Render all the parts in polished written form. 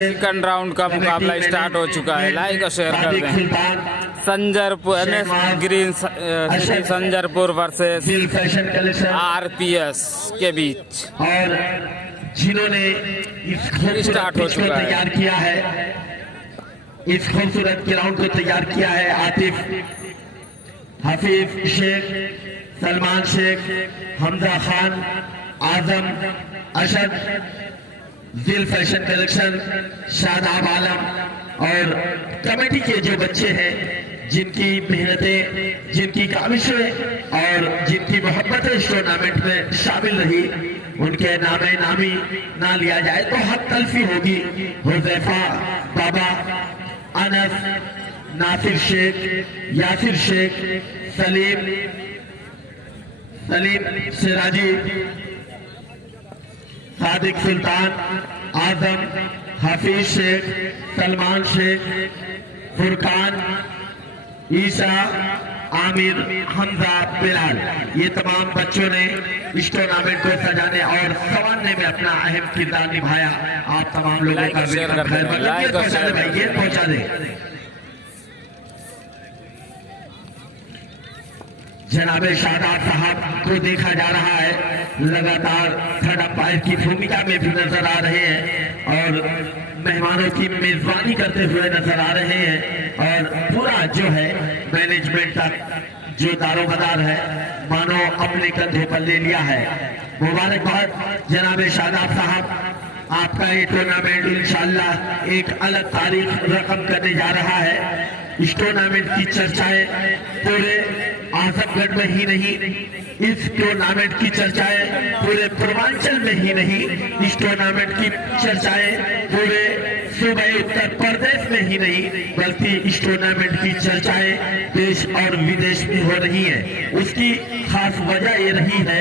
Second round का मुकाबला start हो चुका है। लाइक और शेयर कर दें। Sanjarpur green city Sanjarpur versus RPS के बीच और जिन्होंने इस स्टार्ट हो चुका है। तैयार किया है, इस खूबसूरत ग्राउंड को तैयार किया है आतिफ, हफीज शेख, सलमान शेख, हमजा खान, आजम, अशद, दिल फैशन कलेक्शन, शादाब आलम और कमेटी के जो बच्चे हैं जिनकी मेहनतें, जिनकी काविशें और जिनकी मोहब्बतें इस टूर्नामेंट में शामिल रही, उनके नामे नामी ना लिया जाए तो हक तलफी होगी। हुज़ैफा, बाबा, अनस, नासिर शेख, यासिर शेख, सलीम सिराजी, सादिक सुल्तान, आजम, हफीज शेख, सलमान शेख, फुरकान, ईसा, आमिर, हमजा, बिलाल, ये तमाम बच्चों ने इस टूर्नामेंट को सजाने और संवारने में अपना अहम किरदार निभाया। आप तमाम लोगों का पहुंचा दे। जनाबे शादाब साहब को देखा जा रहा है, लगातार थर्ड अंपायर की भूमिका में भी नजर आ रहे हैं और मेहमानों की मेजबानी करते हुए नजर आ रहे हैं और पूरा जो है मैनेजमेंट का जो दारोमदार है मानो अपने कंधों पर ले लिया है। मुबारकबाद जनाबे शादाब साहब, आपका ये टूर्नामेंट इंशाल्लाह एक अलग तारीख रकम करने जा रहा है। इस टूर्नामेंट की चर्चाएं पूरे आजमगढ़ में ही नहीं, इस टूर्नामेंट की चर्चाएं पूरे पूर्वांचल में ही नहीं, इस टूर्नामेंट की चर्चाएं पूरे सूबे उत्तर प्रदेश में ही नहीं, बल्कि इस टूर्नामेंट की चर्चाएं देश और विदेश में हो रही है। उसकी खास वजह ये रही है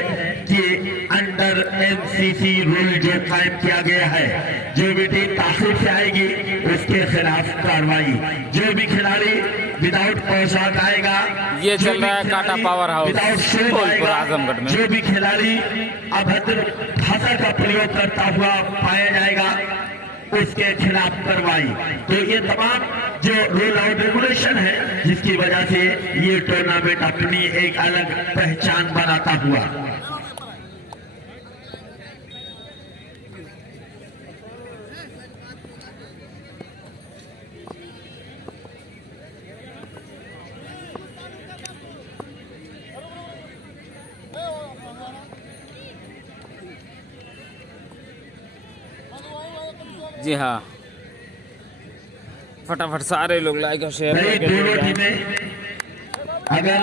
कि अंडर एमसीसी रूल जो कायम किया गया है, जो भी टीम ताखिर से आएगी उसके खिलाफ कार्रवाई, जो भी खिलाड़ी विदाउट पोशाक आएगा, ये चल रहा है काटा पावर हाउस आजमगढ़ में, जो भी खिलाड़ी अभद्र भाषा का प्रयोग करता हुआ पाया जाएगा उसके खिलाफ कार्रवाई। तो ये तमाम जो रूल और रेगुलेशन है जिसकी वजह से ये टूर्नामेंट अपनी एक अलग पहचान बनाता हुआ जी हाँ, फटाफट सारे लोग लाइक और शेयर करके दोनों टीमें, अगर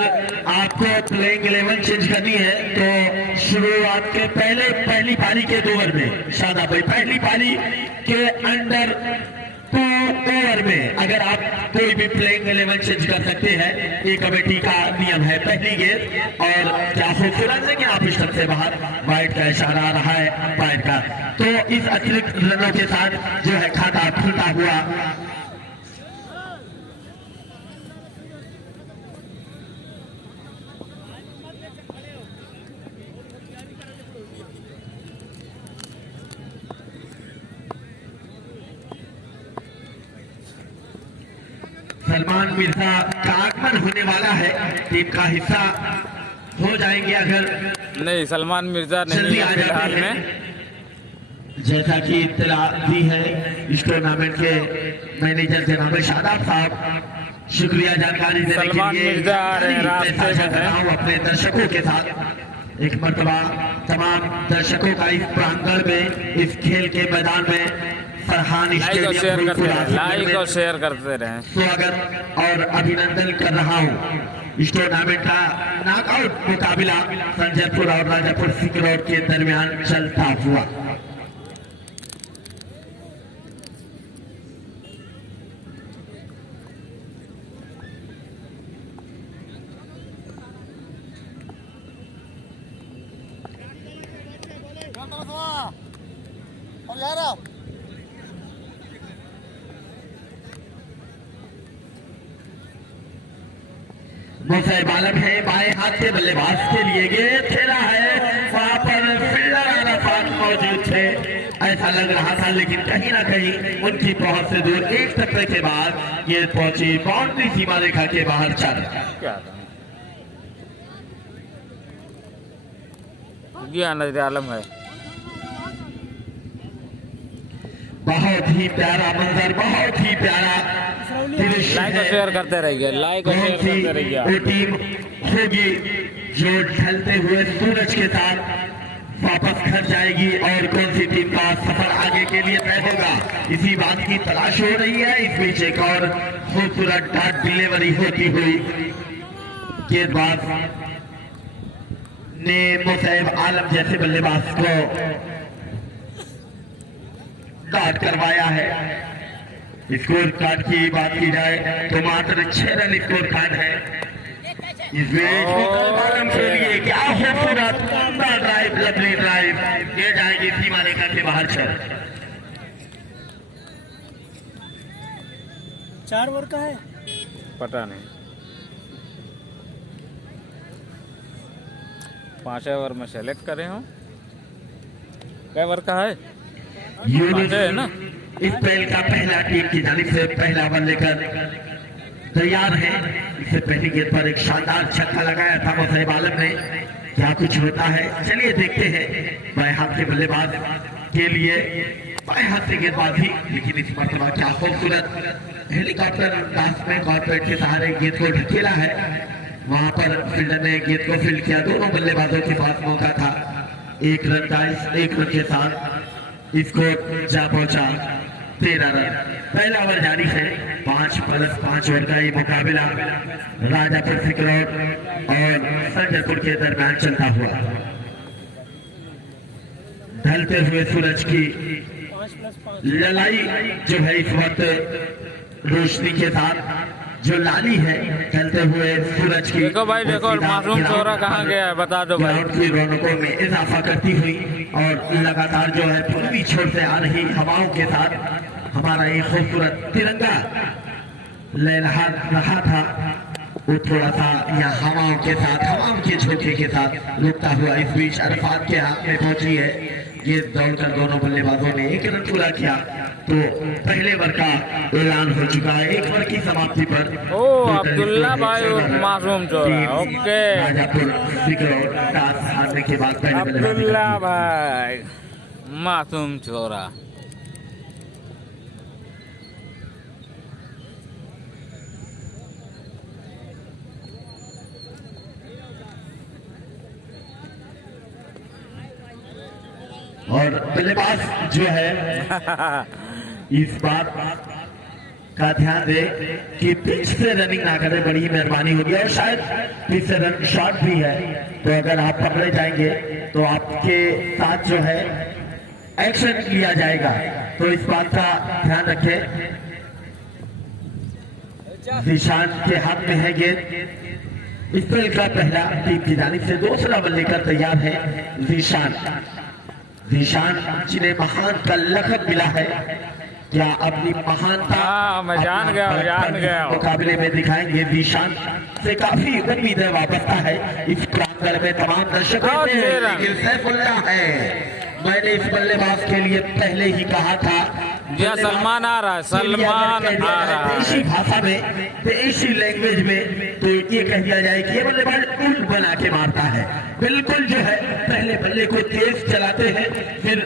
आपको प्लेइंग 11 चेंज करनी है तो शुरुआत के पहली पारी के 2 ओवर में, शादाब भाई, पहली पारी के अंडर 2 ओवर में अगर आप कोई भी प्लेइंग 11 चेंज कर सकते हैं, ये कमेटी का नियम है। पहली गेंद और क्या खूबसूरत है कि आप स्टंप से बाहर, वाइड का इशारा आ रहा है अंपायर का, तो इस अतिरिक्त रनों के साथ जो है खाता खुलता हुआ सलमान मिर्जा का आगमन होने वाला है, टीम का हिस्सा हो जाएंगे अगर नहीं। सलमान मिर्जा नहीं है फिलहाल में, जैसा कि इत्तला दी है इस टूर्नामेंट के मैनेजर जनाब शादाब साहब। शुक्रिया जानकारी देने के लिए। मिर्जा अपने दर्शकों के साथ एक मरतबा तमाम दर्शकों का इस प्रांगण में, इस खेल के मैदान में फरहान लाइक और शेयर करते रहें। स्वागत और अभिनंदन कर रहा हूँ। इस टूर्नामेंट का नॉकआउट मुकाबला संजयपुर और राजापुर सिकरौर के दरमियान चलता हुआ मुसैब आलम है, बाएं हाथ के बल्लेबाज के लिए गेंद खेला है, वहां पर फील्डर अरफात मौजूद थे। ऐसा लग रहा था, लेकिन कहीं ना कहीं उनकी पहुंच से दूर। एक टप्पे के बाद ये पहुंची बाउंड्री सीमा रेखा के बाहर। चल क्या गया नजर आलम है। बहुत ही प्यारा मंजर, बहुत ही प्यारा दृश्य लाइक और है। शेयर करते रहिए, लाइक और कौन शेयर सी करते रहिए। वो टीम होगी जो ढलते हुए सूरज के साथ वापस घर जाएगी और कौन सी टीम का सफर आगे के लिए तय होगा, इसी बात की तलाश हो रही है। इस बीच एक और खूबसूरत डॉट डिलीवरी होती हुई गेंदबाज ने मुसैब आलम जैसे बल्लेबाज को डॉट करवाया है। स्कोर कार्ड की बात की जाए तो मात्र 6 रन स्कोर कार्ड है। इस बीच आलम के लिए क्या खूबसूरत ड्राइव, लवली ड्राइव, ये जाएगी सीमा रेखा के बाहर। चल 4 ओवर का है, पता नहीं 5 ओवर में सेलेक्ट करे हो। क्या ओवर का है? यूनुस है ना। इस पहल का पहला टीम की जानिब से पहला ओवर लेकर तैयार है। इससे पहली गेंद पर एक शानदार छक्का लगाया था मुसैब आलम ने। क्या कुछ होता है, चलिए देखते हैं। बाएं हाथ के बल्लेबाज के लिए बाएं हाथ से गेंदबाजी, लेकिन इस मरतबा क्या खूबसूरत हेलीकॉप्टर अंदाज में कॉर्पोरेट के सहारे गेंद को ढकेला है। वहां पर फील्डर ने गेंद को फील्ड किया, दोनों बल्लेबाजों के पास मौका था। 1 रन का, 1 रन के साथ स्कोर जा पहुंचा 13 रन। पहला ओवर जारी है। 5+5 ओवर का ये मुकाबला राजापुर सिकरौर और संजयपुर के दरमियान चलता हुआ। ढलते हुए सूरज की 5+5 ललाई जो है इस वक्त रोशनी के साथ जो लाली है, ढलते हुए सूरज की। देखो भाई देखो, मासूम चोरा कहाँ गया है बता दो भाई। ग्राउंड की रौनकों में इजाफा करती हुई और लगातार जो है पूर्वी छोर से आ रही हवाओं के साथ हमारा ये खूबसूरत तिरंगा लहरा रहा था। वो थोड़ा सा या हवाओं के साथ, हवाओं के झोंके के साथ रुकता हुआ इस बीच अरफात के हाथ में पहुंची है। ये दौड़कर दोनों बल्लेबाजों ने 1 रन पूरा किया तो पहले ओवर का ऐलान हो चुका है। 1 ओवर की समाप्ति पर ओ अब्दुल्ला भाई मासूम चोरा, ओके राजापुर सिकरौर टॉस हारने के बाद पहले बल्लेबाजी अब्दुल्ला भाई मासूम चोरा। और बल्लेबाज जो है इस बात का ध्यान दे कि पिच से रनिंग ना करें, बड़ी मेहरबानी होगी। और शायद पिच से रन शॉट भी है, तो अगर आप पकड़े जाएंगे तो आपके साथ जो है एक्शन लिया जाएगा, तो इस बात का ध्यान रखें। निशान के हाथ में है गेंद। इस खेल का पहला टीम की जानिब से दूसरा बल्ले लेकर तैयार है निशान। निशान जिन्हें महान का लखन मिला है, क्या अपनी महानता मैं जान गया मुकाबले में दिखाएंगे। निशान से काफी उम्मीद है, वापसता है इस प्रांगण में तमाम दर्शकों ने। लेकिन सैफुल्लाह है, मैंने इस बल्लेबाज के लिए पहले ही कहा था। सलमान आ रहा है, सलमान आ रहा है। देशी भाषा में, देशी लैंग्वेज में तो ये कह दिया जाए कि ये बल्लेबाज उल्ट बना के मारता है। बिल्कुल जो है पहले बल्ले को तेज चलाते हैं, फिर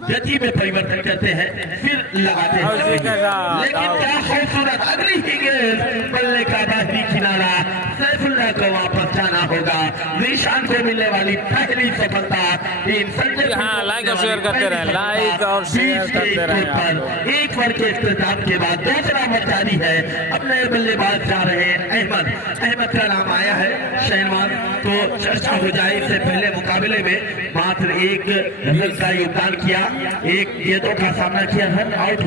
गति में परिवर्तन करते हैं, फिर लगाते हैं। लेकिन क्या खूबसूरत अगली ही गेंद, बल्ले का बाहरी किनारा, सैफुल्लाह को वापस जाना होगा। निशान को मिलने वाली पहली सफलता। हाँ, लाइक और शेयर करते रहे, लाइक और शेयर करते रहे। 1 ओवर के इख्तिताम के बाद दूसरा ओवर जारी है। अब नए बल्लेबाज जा रहे हैं अहमद का नाम आया है। शहनवाज तो चर्चा हो जाए, इससे पहले मुकाबले में मात्र 1 रन का योगदान किया, 1 गेंदों का सामना किया, रन आउट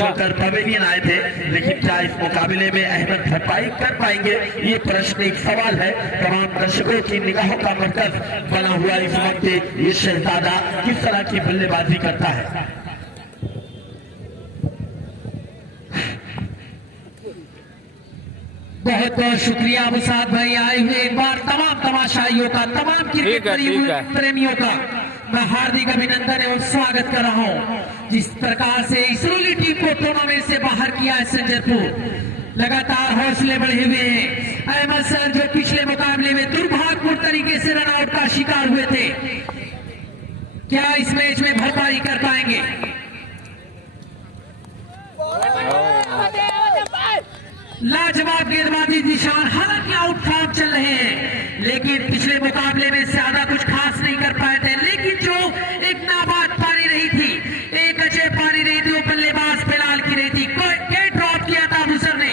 होकर पवेलियन आए थे। लेकिन क्या इस मुकाबले में अहमद भरपाई कर पाएंगे, ये प्रश्न एक सवाल है। तमाम दर्शकों की निगाहों का मरकज बना हुआ इस वक्त ये शहजादा किस तरह की बल्लेबाजी करता है। बहुत बहुत शुक्रिया मुसाद भाई आए हुए एक बार तमाम तमाशाइयों का, तमाम क्रिकेट प्रेमियों का मैं हार्दिक अभिनंदन एवं स्वागत कर रहा हूं। जिस प्रकार से इसरोली टीम को टूर्नामेंट से बाहर किया है संजरपुर, लगातार हौसले बढ़े हुए हैं। अहमद सर जो पिछले मुकाबले में दुर्भाग्यपूर्ण तरीके से रनआउट का शिकार हुए थे, क्या इस मैच में भरपाई कर पाएंगे? लाजवाब गेंदबाजी निशान, हालांकि आउट फॉर्म चल रहे हैं, लेकिन पिछले मुकाबले में ज्यादा कुछ खास नहीं कर पाए थे। लेकिन जो एक नाबाद पारी रही थी, एक अच्छे पारी रही थी, वो बल्लेबाज फिलहाल की रही थी। क्या ड्रॉप किया था अबूसर ने,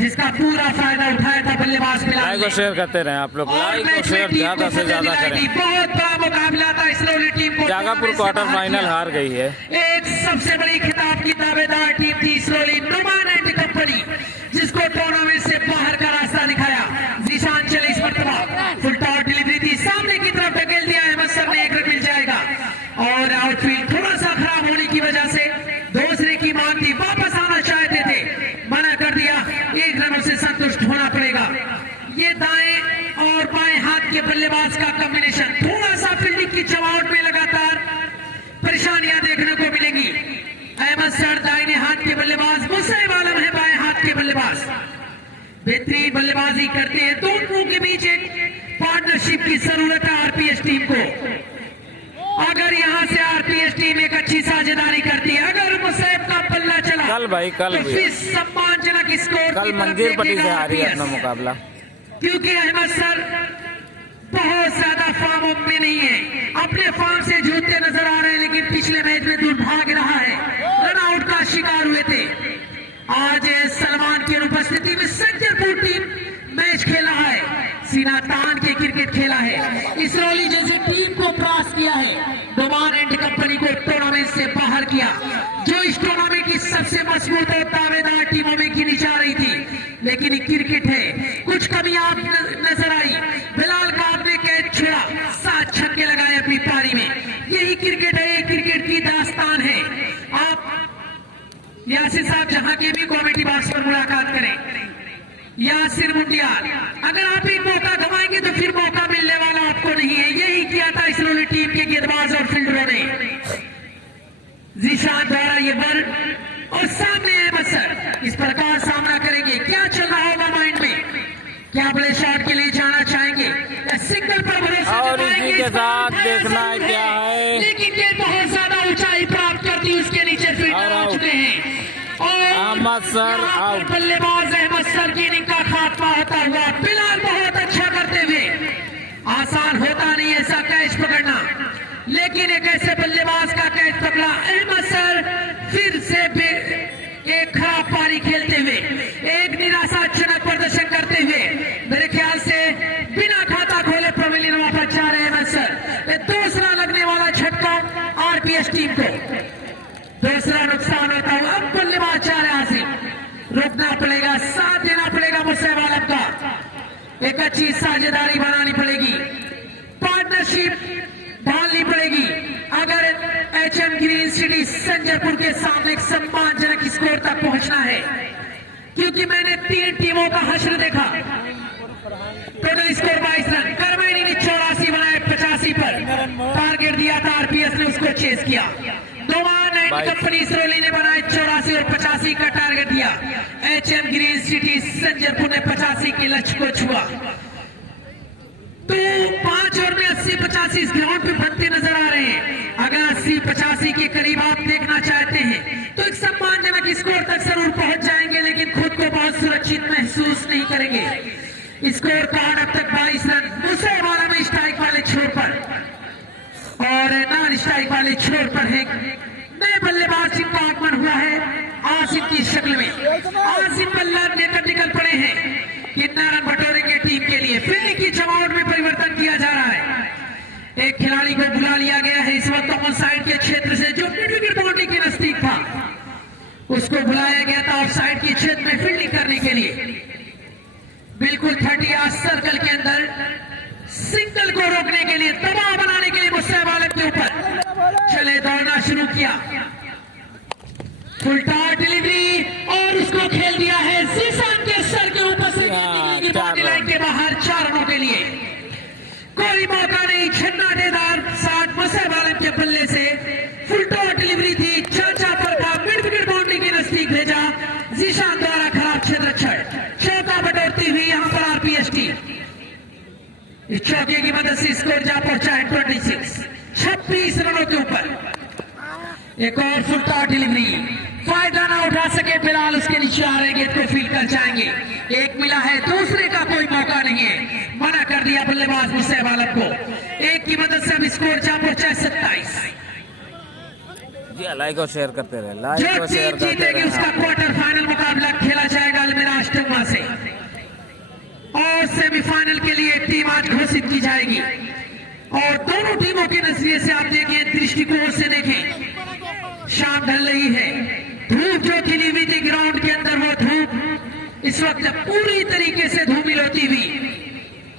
जिसका पूरा फायदा उठाया था बल्लेबाज फिलहाल। लाइक और शेयर करते रहे आप लोग, लाइक और शेयर ज्यादा से ज्यादा करें। बहुत बड़ा मुकाबला था इसरोली टीम को, जागापुर क्वार्टर फाइनल हार गई है। एक सबसे बड़ी खिताब की दावेदार टीम थी इसरोली नुमान एंड कंपनी, जिसको टूर्नामेंट से बाहर का रास्ता दिखाया। जीशान चले इस मरतबा, फुल टॉस डिलीवरी थी, सामने की तरफ ढकेल दिया। अहमद सर ने 1 रन मिल जाएगा और आउटफील्ड थोड़ा सा खराब होने की वजह से दूसरे की मांग थी, वापस आना चाहते थे, मना कर दिया। 1 रनों से संतुष्ट होना पड़ेगा। ये दाएं और बाएं हाथ के बल्लेबाज का कॉम्बिनेशन, थोड़ा सा फील्डिंग की जमावट में लगातार परेशानियां देखने को मिलेंगी। अहमद सर दाहिने हाथ के बल्लेबाज, मुसैब आलम है बाएं हाथ के बल्लेबाज, बेहतरीन बल्लेबाजी करते हैं। दोनों के बीच एक पार्टनरशिप की जरूरत है आरपीएस टीम को। अगर यहां से आरपीएस टीम एक अच्छी साझेदारी करती है, अगर मुसैब का पल्ला चला कल भाई कल तो फिर सम्मानजनक स्कोर कल मंदिर पट्टी से हारी है अपना मुकाबला, क्योंकि अहमद सर बहुत ज्यादा फॉर्म में नहीं है, अपने फॉर्म से जूते नजर आ रहे हैं, लेकिन पिछले मैच में दुर्भाग्य रहा है, रनआउट का शिकार हुए थे। आज सलमान की अनुपस्थिति में संजरपुर टीम मैच खेला है, सीना तान के क्रिकेट खेला है, इसरोली जैसी टीम को क्रॉस किया है, नुमान एंड कंपनी को टूर्नामेंट से बाहर किया, जो इस टूर्नामेंट की सबसे मजबूत और दावेदार टीमों में गिनी जा रही थी। लेकिन क्रिकेट है, कुछ कमियां नजर आई। बिलाल का आपने कैच छोड़ा, 7 छक्के लगाए अपनी पारी में। यही क्रिकेट है, क्रिकेट की दास्तान है। आप यासिर साहब जहां के भी कॉमेडी बॉक्स पर मुलाकात करें, यासिर मुंडियाल, अगर आप एक मौका गंवाएंगे तो फिर मौका मिलने वाला आपको नहीं है। यही किया था इसरोली टीम के गेंदबाज और फील्डरों ने। जीशान द्वारा ये बल और सामने अहमद सर इस प्रकार सामना करेंगे। क्या चल रहा होगा माइंड में, क्या बड़े शॉट के लिए जाना चाहेंगे या सिंगल पर भरोसा और जताएंगे? इसी के साथ देखना है क्या है, लेकिन ये बहुत ज्यादा ऊंचाई प्राप्त करती, उसके नीचे फील्डर आ चुके हैं और अहमद सर आउट। बल्लेबाज अहमद सर की इनिंग का खात्मा होता हुआ, बिलाल बहुत अच्छा करते हुए। आसान होता नहीं ऐसा कैच पकड़ना, लेकिन एक ऐसे बल्लेबाज का कैच पकड़ा अहमद सर, फिर से एक खराब पारी खेलते हुए, एक निराशाजनक प्रदर्शन करते हुए, मेरे ख्याल से बिना खाता खोले पवेलियन वापस जा रहे हैं अहमद सर। दूसरा लगने वाला झटका आरपीएस टीम को, दूसरा नुकसान होता हुआ। अब बल्लेबाज जा रहे हासिल, रुकना पड़ेगा, साथ देना पड़ेगा मुसैब आलम का, एक अच्छी साझेदारी बनानी पड़ेगी, पार्टनरशिप डालनी पड़ेगी अगर एचएम ग्रीन सिटी संजयपुर के सामने एक सम्मानजनक स्कोर तक पहुंचना है। क्योंकि मैंने 3 टीमों का हश्र देखा, टोटल स्कोर 22 रन, करमैनी ने 84 बनाए 85 पर, टारगेट दिया था आरपीएस ने, उसको चेस किया। नुमान एंड कंपनी इसरोली ने बनाए 84 और 85 का टारगेट दिया। एचएम ग्रीन सिटी संजयपुर ने 85 के लक्ष्य को छुआ। तो 5 ओवर में 80-85 इस ग्राउंड पे बनते नजर आ रहे हैं। अगर 80-85 के करीब आप देखना चाहते हैं तो एक सम्मानजनक स्कोर तक जरूर पहुंच जाएंगे, लेकिन खुद को बहुत सुरक्षित महसूस नहीं करेंगे। स्कोर कार्ड अब तक 22 रन, मुसैब आलम में स्ट्राइक वाले छोर पर और नॉन स्ट्राइक वाले छोर पर है। नए बल्लेबाज जिनका आगमन हुआ है आसिम की शक्ल में, आसिम बल्ला निकल पड़े हैं, कितना रन बटोरेंगे टीम के लिए। फील्डिंग की जमावट में परिवर्तन किया जा रहा है। एक खिलाड़ी को बुला लिया गया है इस वक्त ऑन साइड के क्षेत्र से, जो मिड विकेट बाउंड्री के नजदीक था, उसको बुलाया गया था ऑफ साइड के क्षेत्र में फील्डिंग करने के लिए। बिल्कुल 30 यार्ड सर्कल के अंदर सिंगल को रोकने के लिए, दबाव बनाने के लिए मुसैब आलम के ऊपर चले दौड़ना शुरू किया। फुल टॉस डिलीवरी और उसको खेल दिया है जीशान के सर के ऊपर से बॉडी लाइन के बाहर 4 रनों के लिए। कोई मौका नहीं, छन्ना देदार 60 मुसैब आलम नजदीक भेजा जीशान द्वारा, खराब क्षेत्र छठ, चौका बटोरती हुई यहाँ पर आरपीएस टीम। इस चौके की मदद से स्कोर जा पहुंचा है 26 रनों के ऊपर। एक और फुलटॉस डिलीवरी, फायदा ना उठा सके फिलहाल, उसके नीचे आ रहे गेंद को फील्ड कर जाएंगे। एक मिला है, दूसरे का कोई मौका नहीं है, मना कर दिया बल्लेबाज मुसैब आलम को। एक की मदद से अब स्कोर जा पहुंचा है 27। जी लाइक और शेयर करते रहे, लाइक और शेयर जो करते जीतेगी रहे। उसका क्वार्टर फाइनल मुकाबला खेला जाएगा अलमिरा अष्टमा से, और सेमीफाइनल के लिए टीम आज घोषित की जाएगी। और दोनों टीमों के नजरिए से आप देखिए, दृष्टिकोण से देखें, शाम ढल रही है, धूप जो खिली हुई थी ग्राउंड के अंदर, वो धूप इस वक्त पूरी तरीके से धूमिल होती हुई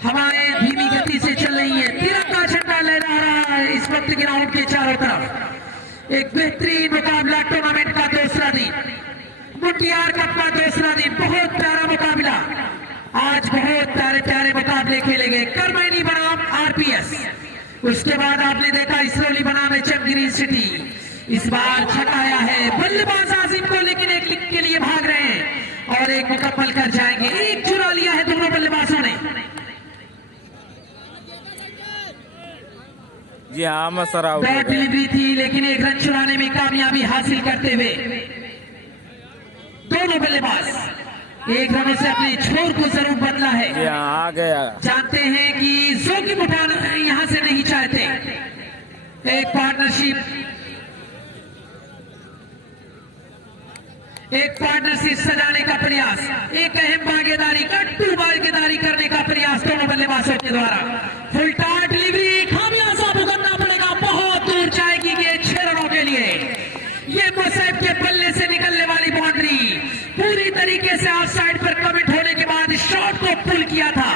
हवाएं धीमी गति से चल रही है। तिरंगा झंडा लहरा रहा है इस वक्त ग्राउंड के चारों तरफ। एक बेहतरीन मुकाबला, टूर्नामेंट का दूसरा दिन, मुटियार कप का दूसरा दिन, बहुत प्यारा मुकाबला। आज बहुत प्यारे प्यारे मुकाबले खेले गए। करमैनी बनाम आरपीएस, उसके बाद आपने देखा इसरौली बनाम एचएम ग्रीन सिटी। इस बार छकाया है बल्लेबाज आसिम को, लेकिन एक लिख के लिए भाग रहे हैं और एक मुकम्मल कर जाएंगे। एक चुरा लिया है दोनों बल्लेबाजों ने। जी हाँ, मसर आउट हो डॉट गया। डिलीवरी थी, लेकिन एक रन चुराने में कामयाबी हासिल करते हुए दोनों बल्लेबाज एक रनों से अपने छोर को जरूर बदला है। जी हाँ, आ गया। जानते हैं कि जोखिम उठाना यहां से नहीं चाहते। एक पार्टनरशिप सजाने का प्रयास, एक अहम भागीदारी, कट्टू भागीदारी करने का प्रयास दोनों बल्लेबाजों के द्वारा। फुल टॉस डिलीवरी, खामियाजा भुगतना पड़ेगा, बहुत दूर जाएगी ये 6 रनों के लिए। ये मुसैब के बल्ले से निकलने वाली बाउंड्री पूरी तरीके से ऑफ साइड पर कमिट होने के बाद शॉट को पुल किया था।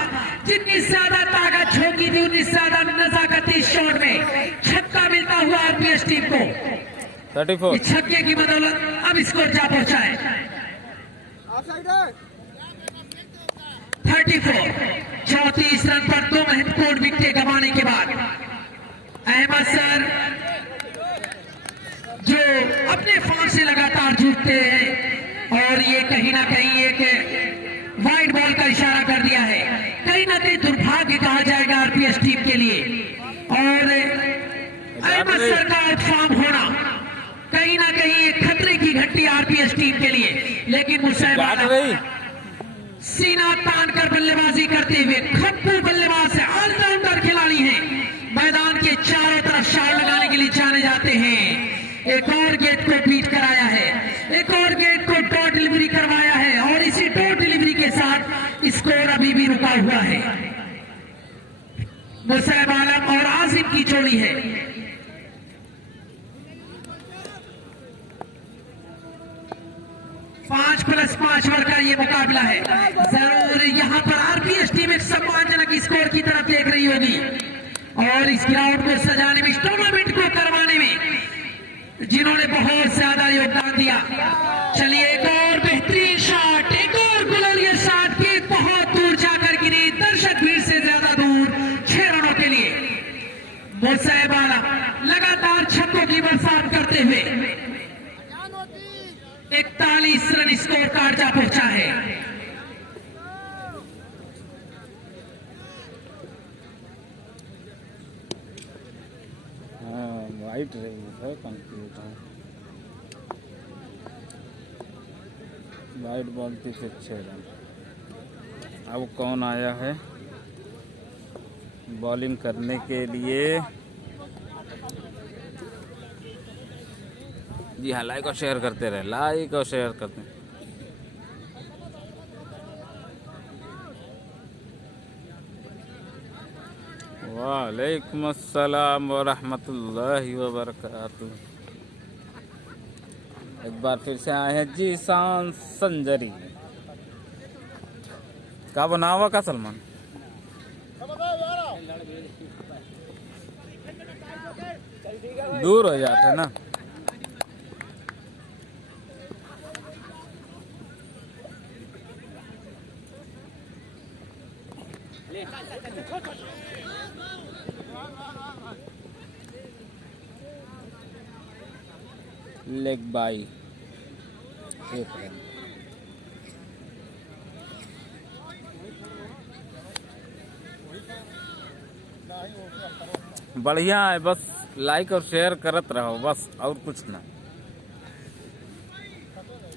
जितनी ज्यादा ताकत झोंकी थी, उतनी ज्यादा नजाकत थी शॉट में। छक्का मिलता हुआ आरपीएस टीम को। 34। इस छक्के की बदौलत अब स्कोर जा पहुंचा है 34। 34 रन पर 2 महत्वपूर्ण विकेट गंवाने के बाद अहमद सर, जो अपने फॉर्म से लगातार जूटते हैं, और ये कहीं ना कहीं एक वाइड बॉल का इशारा कर दिया है। कहीं ना कहीं दुर्भाग्य कहा जाएगा आरपीएस टीम के लिए, और अहमद सर का आउट फॉर्म होना कहीं ना कहीं एक खतरे की घंटी आरपीएस टीम के लिए। लेकिन मुसैब सीना तान कर बल्लेबाजी करते हुए, खप्पू बल्लेबाज है, ऑलराउंडर खिलाड़ी हैं, मैदान के चारों तरफ शॉट लगाने के लिए जाने जाते हैं। एक और गेट को बीट कराया है, एक और गेट को डॉट डिलीवरी करवाया है, और इसी डॉट डिलीवरी के साथ स्कोर अभी भी रुका हुआ है। मुसैब आलम और आसिम की जोड़ी है। 5+5 ओवर का ये मुकाबला है। जरूर यहाँ पर आरपीएस टीम एक सम्मानजनक स्कोर की तरफ देख रही होगी, और इस ग्राउंड को सजाने में, इस टूर्नामेंट को करवाने में जिन्होंने बहुत ज्यादा योगदान दिया। चलिए, एक और बेहतरीन शॉट, एक और गुलालिया शॉट की बहुत दूर जाकर गिरी, दर्शक भीड़ से ज्यादा दूर, 6 रनों के लिए। मुसैब आलम लगातार छक्कों की बरसात करते हुए 41 रन स्कोर कार्ड जा पहुंचा है। वाइट रही है, कंप्लीट है। वाइट बॉल थी फिर 6 रन। अब कौन आया है बॉलिंग करने के लिए? जी हाँ, लाइक और शेयर करते रहे, लाइक और शेयर करते हैं। वालेकुम अस्सलाम व रहमतुल्लाहि व बरकातुहू। एक बार फिर से आए हैं जीशान संजरी। का बनावा का सलमान दूर हो जाते ना। लेग बाई एक रन। बढ़िया है, बस लाइक और शेयर करत रहो बस, और कुछ ना।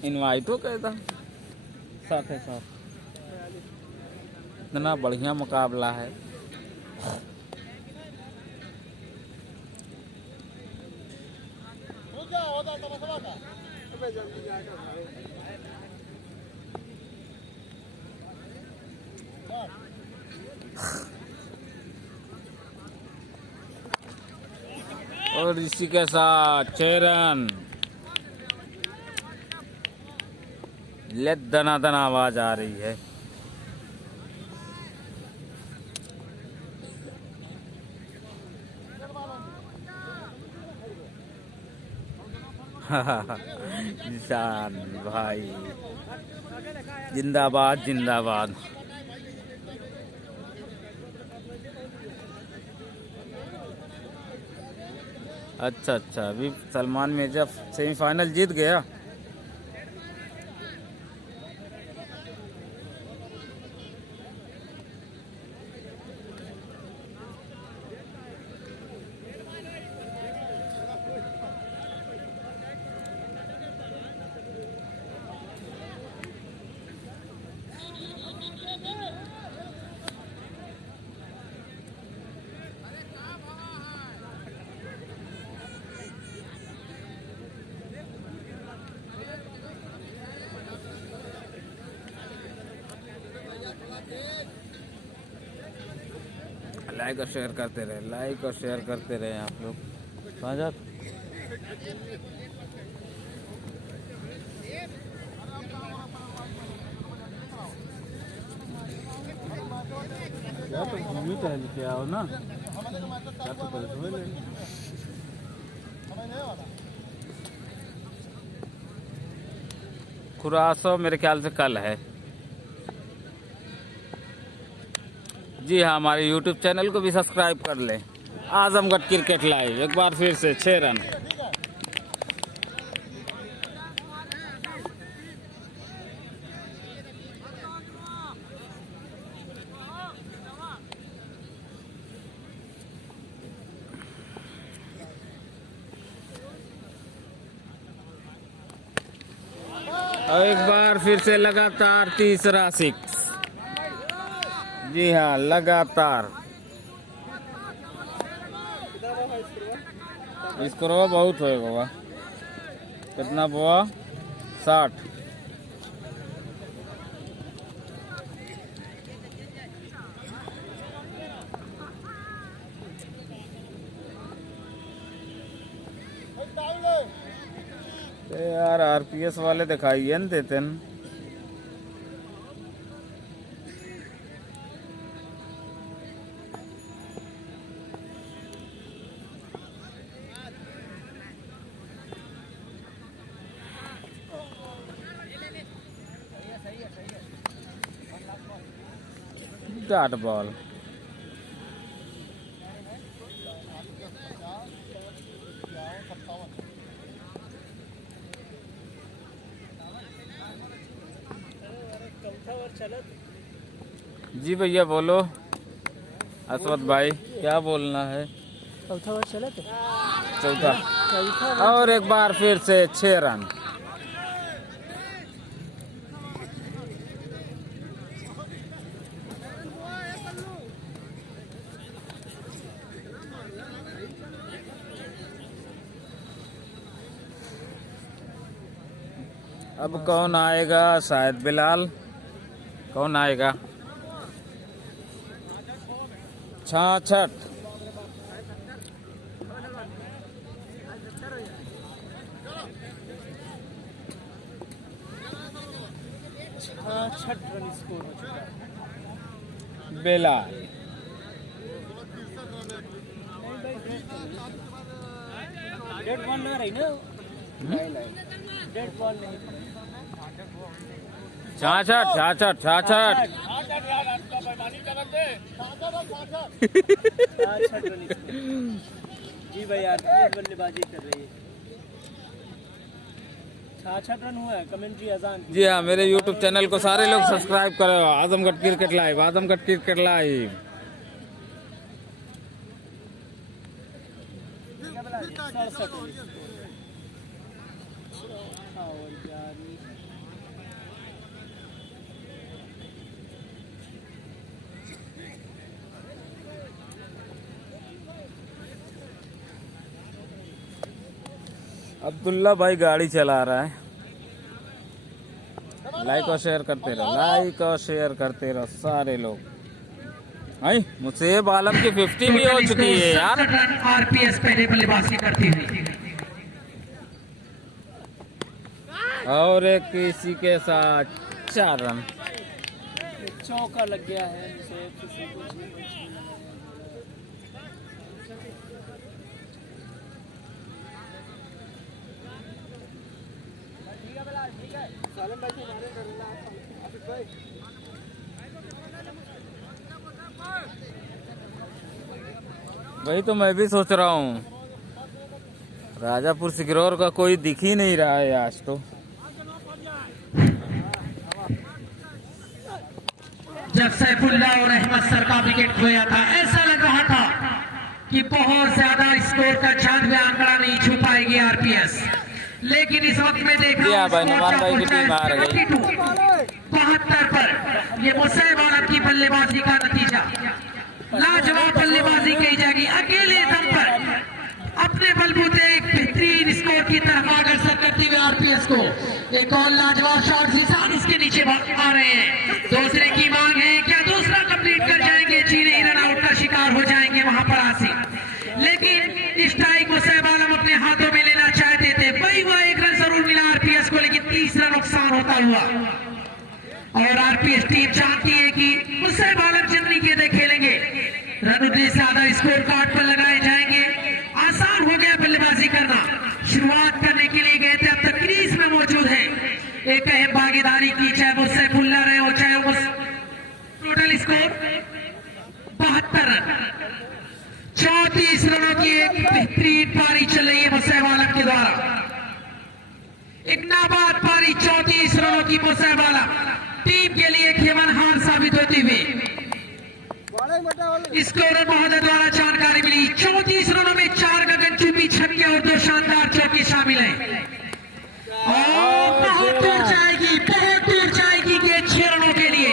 इनवाइटो कह दो साथ है साथ। इतना बढ़िया मुकाबला है। और इसी के साथ 6 रन। ले दनादन आवाज आ रही है। निशान भाई जिंदाबाद जिंदाबाद। अच्छा अच्छा, अभी सलमान मिर्जा सेमीफाइनल जीत गया। लाइक और शेयर करते रहे, लाइक और शेयर करते रहे आप लोग। समझा? क्या तो घूमी टहल के आओ ना, क्या तो परेशान है। खुरासो मेरे ख्याल से कल है। जी हाँ, हमारे YouTube चैनल को भी सब्सक्राइब कर लें। आजमगढ़ क्रिकेट लाइव एक बार फिर से 6 रन। और एक बार फिर से लगातार तीसरा 6। जी हाँ, लगातार। स्कोर बहुत होगा। कितना हुआ? 60। यार आरपीएस वाले दिखाइए न देते न। Dot ball. जी भैया बोलो। असवद भाई क्या बोलना है? चौथा ओवर चला तो चौथा। और एक बार फिर से 6 रन। अब कौन आएगा? शायद बिलाल। कौन आएगा? 66। रन स्कोर हो चुका है। बिलाल। डेड बॉल लग रही ना? डेड बॉल नहीं। 66। जी भाई यार बल्लेबाजी कर रही है। 66 रन हुआ है कमेंट्री अजान की। जी हाँ, मेरे YouTube चैनल को सारे लोग सब्सक्राइब करो। Azamgarh cricket live, Azamgarh cricket live. Abdullah भाई गाड़ी चला रहा है। लाइक और शेयर करते रहो, लाइक और शेयर करते रहो सारे लोग। भाई मुसेब आलम की 50 भी हो चुकी है यार। आरपीएस पहले बल्लेबाजी करती हुई और एक किसी के साथ 4 रन। चौका लग गया है मुझे किसी को। वही तो मैं भी सोच रहा हूँ, राजापुर सिकरौर का कोई दिख ही नहीं रहा है आज तो। जब सैफुल्ला और अहमद सर का विकेट खोया था, ऐसा लग रहा था कि बहुत ज्यादा स्कोर का चांद में आंकड़ा नहीं छू पाएगी आरपीएस, लेकिन इस वक्त में देख रहा भाई नुमान भाई की टीम हार गई 72 पर। ये मुसैब आलम की बल्लेबाजी का नतीजा, लाजवाब बल्लेबाजी की जाएगी। अकेले दम पर अपने बलबूते एक बेहतरीन स्कोर की तरफ अग्रसर करते हुए आरपीएस को एक और लाजवाब शॉट निशान उसके नीचे आ रहे हैं। दूसरे की मांग है, क्या दूसरा कंप्लीट कर जाएंगे? जी नहीं, रन आउट का शिकार हो जाएंगे वहां पर आसिफ, लेकिन स्ट्राइक मुसैब आलम अपने हाथों में लेना चाहते थे। वही हुआ, 1 रन जरूर मिला आरपीएस को, लेकिन तीसरा नुकसान होता हुआ। और आरपीएस टीम चाहती है कि मुसैब आलम जितनी गेंदें खेलेंगे रन उतने ज्यादा स्कोर कार्ड पर लगाए जाएंगे। आसान हो गया बल्लेबाजी करना। शुरुआत करने के लिए गए थे, अब तक क्रीज में मौजूद है। एक अहम भागीदारी की, चाहे वो सैफुल्ला रहे हो चाहे वो टोटल स्कोर 72 रन। 34 रनों की एक बेहतरीन पारी चल रही है मुसैब आलम के द्वारा। एक नाबाद पारी 34 रनों की मुसैब आलम टीम के लिए खेवन हार साबित होती हुई। स्कोरर महोदय द्वारा जानकारी मिली, 34 रनों में 4 गगनचुंबी छक्के और 2 शानदार चौके शामिल हैं। और बहुत दूर जाएगी गेंद 6 रनों के लिए।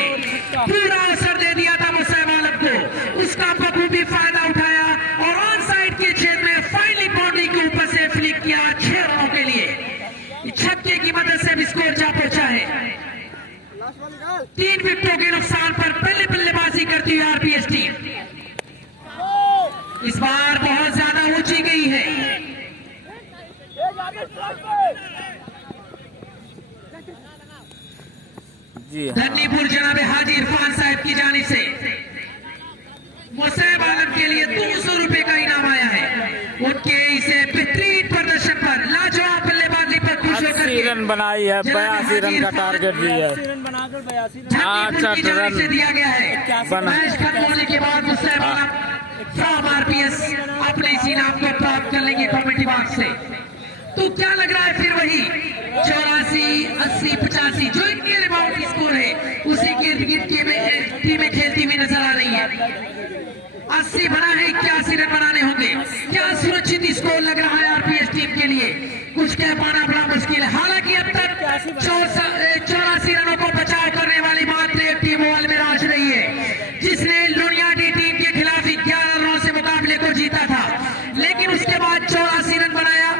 पूरा असर दे दिया था मुसैब आलम को, उसका बखूबी फायदा उठाया और ऑन साइड के छेद में फाइनली बाउंड्री के ऊपर से फ्लिक किया 6 रनों के लिए। छक्के की मदद से भी स्कोर जा पहुंचा है। 3 विकेटों के नुकसान पर पहले बल्लेबाजी करती हुई आरपीएस टीम इस बार बहुत ज्यादा ऊंची गई है। जी हाँ, धन्नीपुर जनाब हाजी इरफान साहब की जानिब से मुसैब आलम के लिए 200 रुपए का इनाम आया है। उनके इसे बेहतरीन प्रदर्शन पर, लाजवाब बल्लेबाजी पर खुश होकर 80 रन बनाई है, 82 रन का टारगेट भी है। 80 रन बनाकर 82 रन 68 रन से दिया गया है। बना। मैच खत्म होने के बाद मुसैब आलम फ्रॉम आरपीएस अपने इस इनाम को प्राप्त कर लेंगे कमेटी बॉक्स से। तो क्या लग रहा है, फिर वही 84, 80, 85 जो इनके अबाउट स्कोर है, उसी के इर्द गिर्द टीमें खेलती हुई नजर आ रही है। 80 बना है, 81 रन बनाने होंगे। क्या सुरक्षित स्कोर लग रहा है आरपीएस टीम के लिए? कुछ कह पाना बड़ा मुश्किल है। हालांकि अब तक 84 रनों को बचाव करने वाली मात्र एक टीम अलमिराज रही है, जिसने लुनियाडी टीम के खिलाफ 11 रनों से मुकाबले को जीता था, लेकिन उसके बाद 84 रन बनाया।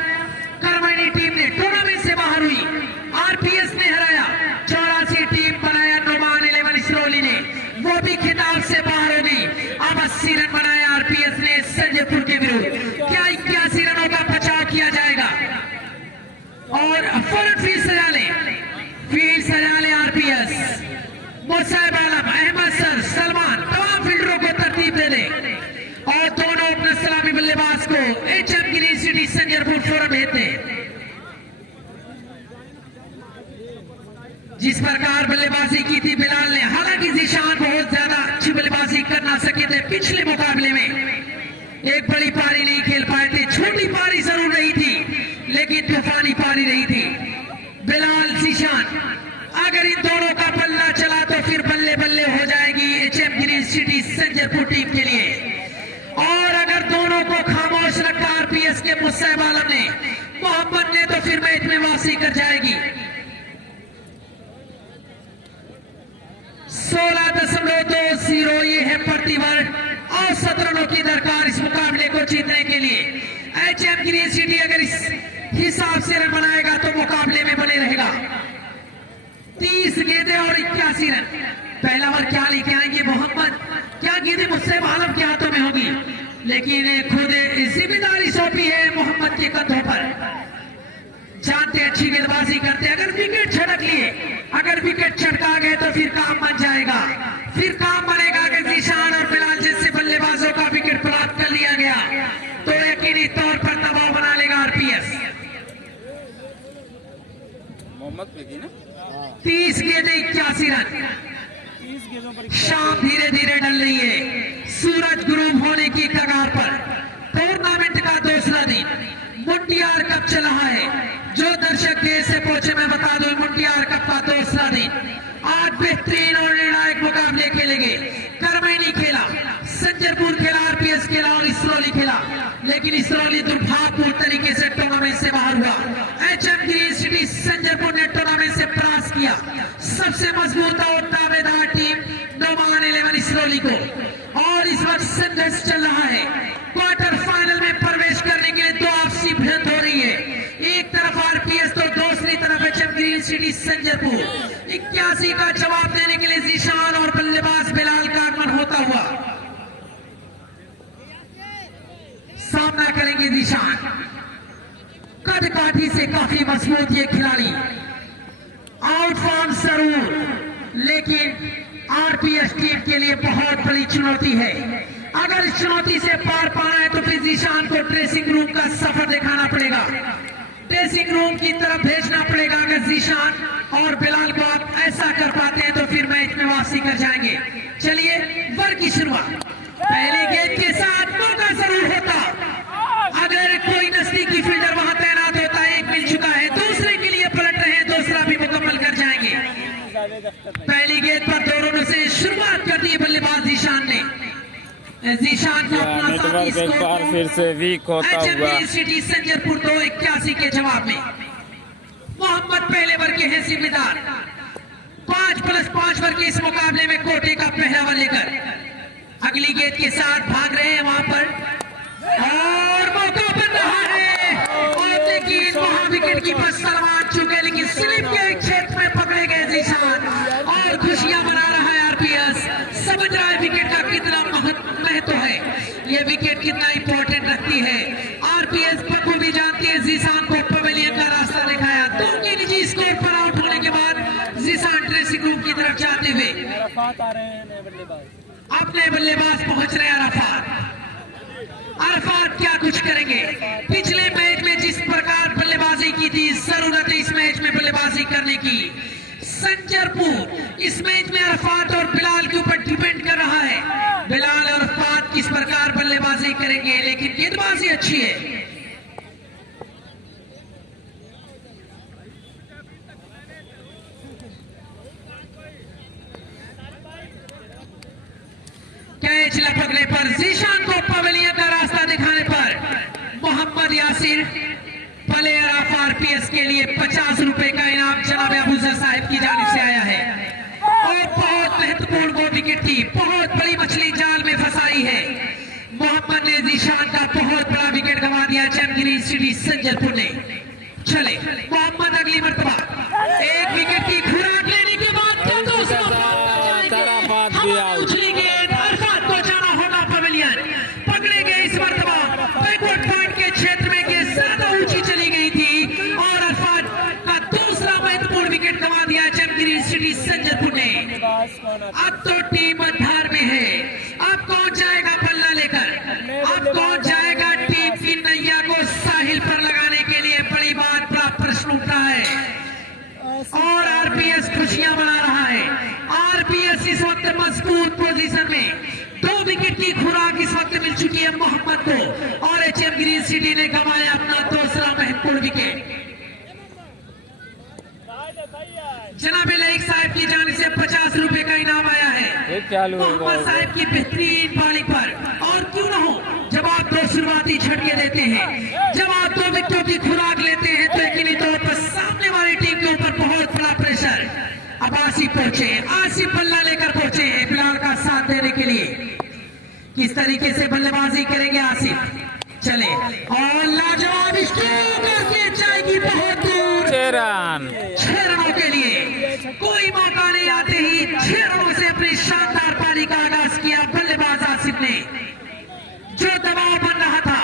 करमैनी टीम ने टूर्नामेंट से बाहर हुई, आरपीएस ने हराया। 84 टीम बनाया नुमान 11 इसरौली ने, वो भी खिताब से बाहर हो गई। अब 80 रन बनाया आरपीएस ने संजयपुर के विरुद्ध। क्या 81 रनों का बचाव किया जाएगा? और फौरन फील्ड सजा ले आरपीएस। मुसैब आलम, अहमद सर, सलमान तमाम फील्डरों को तरतीब दे दे और दोनों अपने सलामी बल्लेबाज को एचएम ग्रीन सिटी संजयपुर फोरम भेज दे। जिस प्रकार बल्लेबाजी की थी बिलाल ने, हालांकि जीशान बहुत ज्यादा अच्छी बल्लेबाजी कर ना सके थे पिछले मुकाबले में, एक बड़ी पारी नहीं खेल पाए थे। छोटी पारी जरूर रही थी, लेकिन तूफानी पारी रही थी। जीशान। अगर इन दोनों का बल्ला चला तो फिर बल्ले बल्ले हो जाएगी HM green city Sanjarpur team के लिए। और अगर दोनों को खामोश रखा आरपीएस के मुस्तैब आलम ने, मोहम्मद ने, तो फिर मैच में वापसी कर जाएगी। 16.20 ये है प्रति ओवर औसत रनों की दरकार इस मुकाबले को जीतने के लिए। एचएम ग्रीन सिटी अगर इस हिसाब से रन बनाएगा तो मुकाबले में बने रहेगा। 30 गेंदें और 81 रन। पहला ओवर क्या लेके आएंगे मोहम्मद? क्या गेंदें मुस्तैब आलम के हाथों में होगी, लेकिन खुद जिम्मेदारी सौंपी है मोहम्मद के कंधों पर। जानते अच्छी गेंदबाजी करते, अगर विकेट छटक लिए, अगर विकेट छटका गए तो फिर काम बन जाएगा। फिर काम बनेगा कि जीशान और बिलाल जैसे बल्लेबाजों का विकेट प्राप्त कर लिया गया तो यकीनी तौर पर दबाव बना लेगा आरपीएस। मोहम्मद पे की ना 30 गेंदें 81 रन। शाम धीरे धीरे ढल रही है, सूरज गुरूब होने की कगार पर। टूर्नामेंट का दूसरा दिन मुंडियार कप चल रहा है। जो दर्शक देर से पहुंचे मैं बता दूं, मुंडियार कप का दूसरा दिन। आज बेहतरीन और निर्णायक मुकाबले खेलेंगे। करमैनी खेला, संजरपुर खेला, आरपीएस खेला और इसरौली खेला, लेकिन इसरौली दुर्भाग्यपूर्ण तरीके से टूर्नामेंट से बाहर हुआ। एचएम ग्रीन सिटी संजरपुर ने टूर्नामेंट से परास्त किया सबसे मजबूत और दावेदार टीम नोमान 11 इसरौली को। और इस वक्त संघर्ष चल रहा है। क्वार्टर फाइनल में प्रवेश करने के लिए दो आपसी भिड़ंत हो रही है। एक तरफ आरपीएस तो दूसरी तरफ एचएम ग्रीन सिटी संजरपुर। 81 का जवाब देने के लिए जीशान और बल्लेबाज बिलाल का आगमन होता हुआ सामना करेंगे जीशान। कद काठी से काफी मजबूत ये खिलाड़ी, आउट फॉर्म जरूर, लेकिन आरपीएस टीम के लिए बहुत बड़ी चुनौती है। अगर इस चुनौती से पार पाना है तो फिर जीशान को ड्रेसिंग रूम का सफर दिखाना पड़ेगा, ड्रेसिंग रूम की तरफ भेजना पड़ेगा। अगर जीशान और बिलाल को आप ऐसा कर पाते हैं तो फिर मैच में वापसी कर जाएंगे। चलिए ओवर की शुरुआत। पहले गेंद के साथ मौका जरूर होता, अगर कोई नजदीकी फील्डर वहां तैनात होता। एक मिल चुका है, दूसरे के लिए पलट रहे हैं, दूसरा भी मुकम्मल कर जाएंगे। पहली गेंद पर दोनों से शुरुआत कर दी बल्लेबाज जीशान ने। जीशान को अपना नेटवर्क एक बार फिर से वीक होता हुआ। सिटी संजरपुर 281 के जवाब में मोहम्मद पहले ओवर के हैं जिम्मेदार। 5+5 ओवर के इस मुकाबले में कोटे का पहला ओवर लेकर अगली गेंद के साथ भाग रहे हैं वहां पर, और मौका बन रहा है। और लेकिन वहां विकेट कीपर सलमान चुके, लेकिन स्लिप के क्षेत्र में पकड़े गए जीशान और खुशियां मना रहा है आरपीएस। समझ रहा है विकेट का कितना महत्व है, ये विकेट कितना इंपॉर्टेंट रखती है। आरपीएस बखूबी भी जानती है जीशान को पवेलियन का रास्ता दिखाया। 2 के निजी स्कोर पर आउट होने के बाद जीशान ड्रेसिंग रूम की तरफ जाते हुए अपने बल्लेबाज पहुंच रहे अराफात। अराफात क्या कुछ करेंगे? पिछले मैच में जिस प्रकार बल्लेबाजी की थी, जरूरत है इस मैच में बल्लेबाजी करने की। संजरपुर इस मैच में अराफात और बिलाल के ऊपर डिपेंड कर रहा है। बिलाल और अराफात किस प्रकार बल्लेबाजी करेंगे, लेकिन गेंदबाजी अच्छी है। कैच लपकने पर जीशान को पवेलियन का रास्ता दिखाने पर Mohammad Yasir player of RPS के लिए 50 रुपए का इनाम जनाब अबूजर साहिब की जानिब से आया है। और बहुत महत्वपूर्ण वो विकेट थी, बहुत बड़ी मछली जाल में फंसाई है। मोहम्मद ने जीशान का बहुत बड़ा विकेट गंवा दिया एचएम ग्रीन सिटी संजरपुर ने। चले मोहम्मद अगली मर्तबा एक विकेट की खुराक लेने के बाद क्या दूसरा उछली गेंद अरफात को जाना होगा पवेलियन। पकड़े गए इस मर्तबा बैकवर्ड पॉइंट के क्षेत्र में गेंद ज्यादा ऊंची चली गई थी और अरफात का दूसरा महत्वपूर्ण विकेट गंवा दिया एचएम ग्रीन सिटी संजरपुर ने। अब तो टीम अंधार में है। अब कौन जाएगा बल्ला लेकर? अब कौन जाएगा टीम की नैया को साहिल पर लगाने के लिए? बड़ी बात, बड़ा प्रश्न उठ रहा है और आरपीएस खुशियां मना रहा है। आरपीएस इस वक्त मजबूत पोजीशन में, 2 विकेट की खुराक इस वक्त मिल चुकी है मोहम्मद को और एचएम ग्रीन सिटी ने गंवाया अपना दूसरा महत्वपूर्ण विकेट। जनाब लईक साहब की जानिब से 50 रुपए का इनाम आया है ये चालू मोहम्मद साहब की बेहतरीन पारी पर। और क्यों ना हो, जब आप दो शुरुआती झटके देते हैं, जब आप दो विकेटों की खुराक लेते हैं, तो यकीनी तौर पर सामने वाली टीम के ऊपर बहुत बड़ा प्रेशर। अब आसिफ पहुंचे, आसिफ बल्ला लेकर पहुंचे हैं बिलाल का साथ देने के लिए। किस तरीके से बल्लेबाजी करेंगे आसिफ, चले और लाजवाब स्ट्रोक करके जाएगी बहुत दूर। 6 रन 6 रनों के लिए कोई मौका नहीं आते ही 6 रनों से अपनी शानदार पारी का आगाज किया बल्लेबाज आसिफ ने। जो दबाव बन रहा था,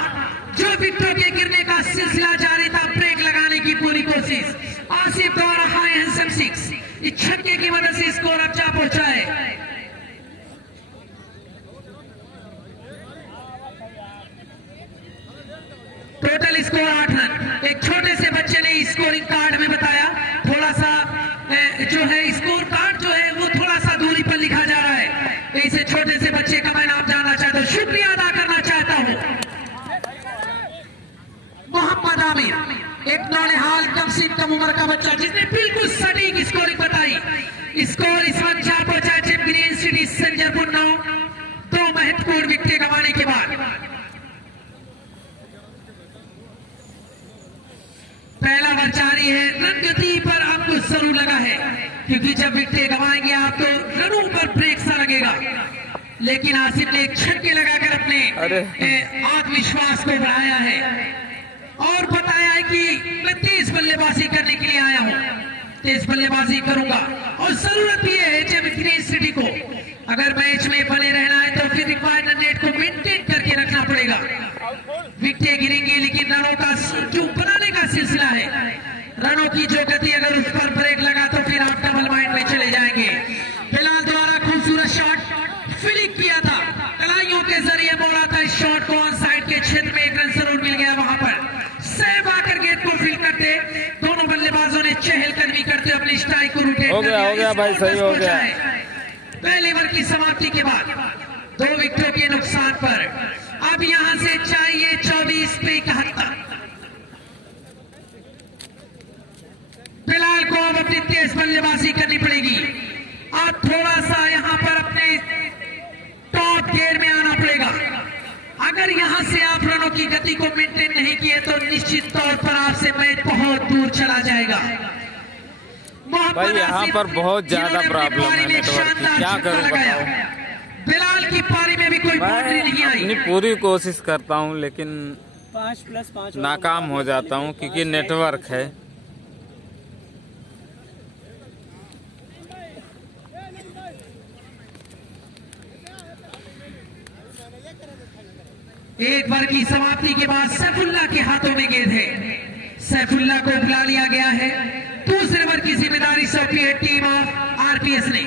जो विकेटों के गिरने का सिलसिला जारी था, ब्रेक लगाने की पूरी कोशिश आसिफ द्वारा हाई हैंडसम 6 इस छक्के की मदद से स्कोर अब जा पहुंचा है। Total score 8 run. एक छोटे से बच्चे ने स्कोरिंग कार्ड में बताया, थोड़ा सा जो है स्कोर कार्ड जो है वो थोड़ा सा दूरी पर लिखा जा रहा है। इसे छोटे से बच्चे का मैं नाम जानना चाहता हूँ, शुक्रिया अदा करना चाहता हूँ। मोहम्मद आमिर, एक नौनिहाल कम से कम उम्र का बच्चा जिसने बिल्कुल सटीक स्कोरिंग बताई। स्कोर इस वक्त जा पहुंचा जब ग्रीन सिटी संजरपुर 9 दो महत्वपूर्ण विकेट गंवाने के बाद। पहला ओवर जारी है, रन गति पर आपको जरूर लगा है, क्योंकि जब विकेट गंवाएंगे आप तो रनों पर ब्रेक सा लगेगा। लेकिन आसिफ ने एक छक्के लगाकर अपने आत्मविश्वास को बढ़ाया है और बताया है कि मैं तेज बल्लेबाजी करने के लिए आया हूं, तेज बल्लेबाजी करूंगा। और जरूरत यह है जब ग्रीन सिटी को अगर मैच में बने रहना है तो फिर रिक्वायर्ड रन रेट को मेंटेन करके रखना पड़ेगा। विकेटें गिरेंगी लेकिन रनों का जो बनाने का सिलसिला है, रनों की जो गति अगर उस पर ब्रेक लगा तो फिर आप डबल माइंड में चले जाएंगे। बिलाल द्वारा खूबसूरत शॉट फील्डिंग किया था, कलाइयों के जरिए बोला था, इस शॉट को ऑन साइड के क्षेत्र में एक रन जरूर मिल गया। वहां पर सहब आकर गेंद को फील्ड करते, दोनों बल्लेबाजों ने चहलकदमी करते अपनी स्ट्राइक को रोटेट हो गया भाई, सही हो गया। पहले ओवर की समाप्ति के बाद 2 विकेटों के नुकसान पर अब यहां से चाहिए 24 पे 71। बिलाल को अब अपनी तेज बल्लेबाजी करनी पड़ेगी। आप थोड़ा सा यहां पर अपने टॉप गियर में आना पड़ेगा। अगर यहां से आप रनों की गति को मेंटेन नहीं किए तो निश्चित तौर पर आपसे मैच बहुत दूर चला जाएगा। भाई यहाँ पर बहुत ज्यादा प्रॉब्लम है नेटवर्क की, क्या करूं बताओ। बिलाल की पारी में भी कोई बाउंड्री नहीं आई। अपनी पूरी कोशिश करता हूँ लेकिन 5+5 नाकाम हो जाता हूँ क्योंकि नेटवर्क है। एक बार की समाप्ति के बाद सैफुल्लाह के हाथों में गेंद है, सैफुल्लाह को बुला लिया गया है। दूसरे ओवर की जिम्मेदारी सौंपी है टीम ऑफ आरपीएस ने।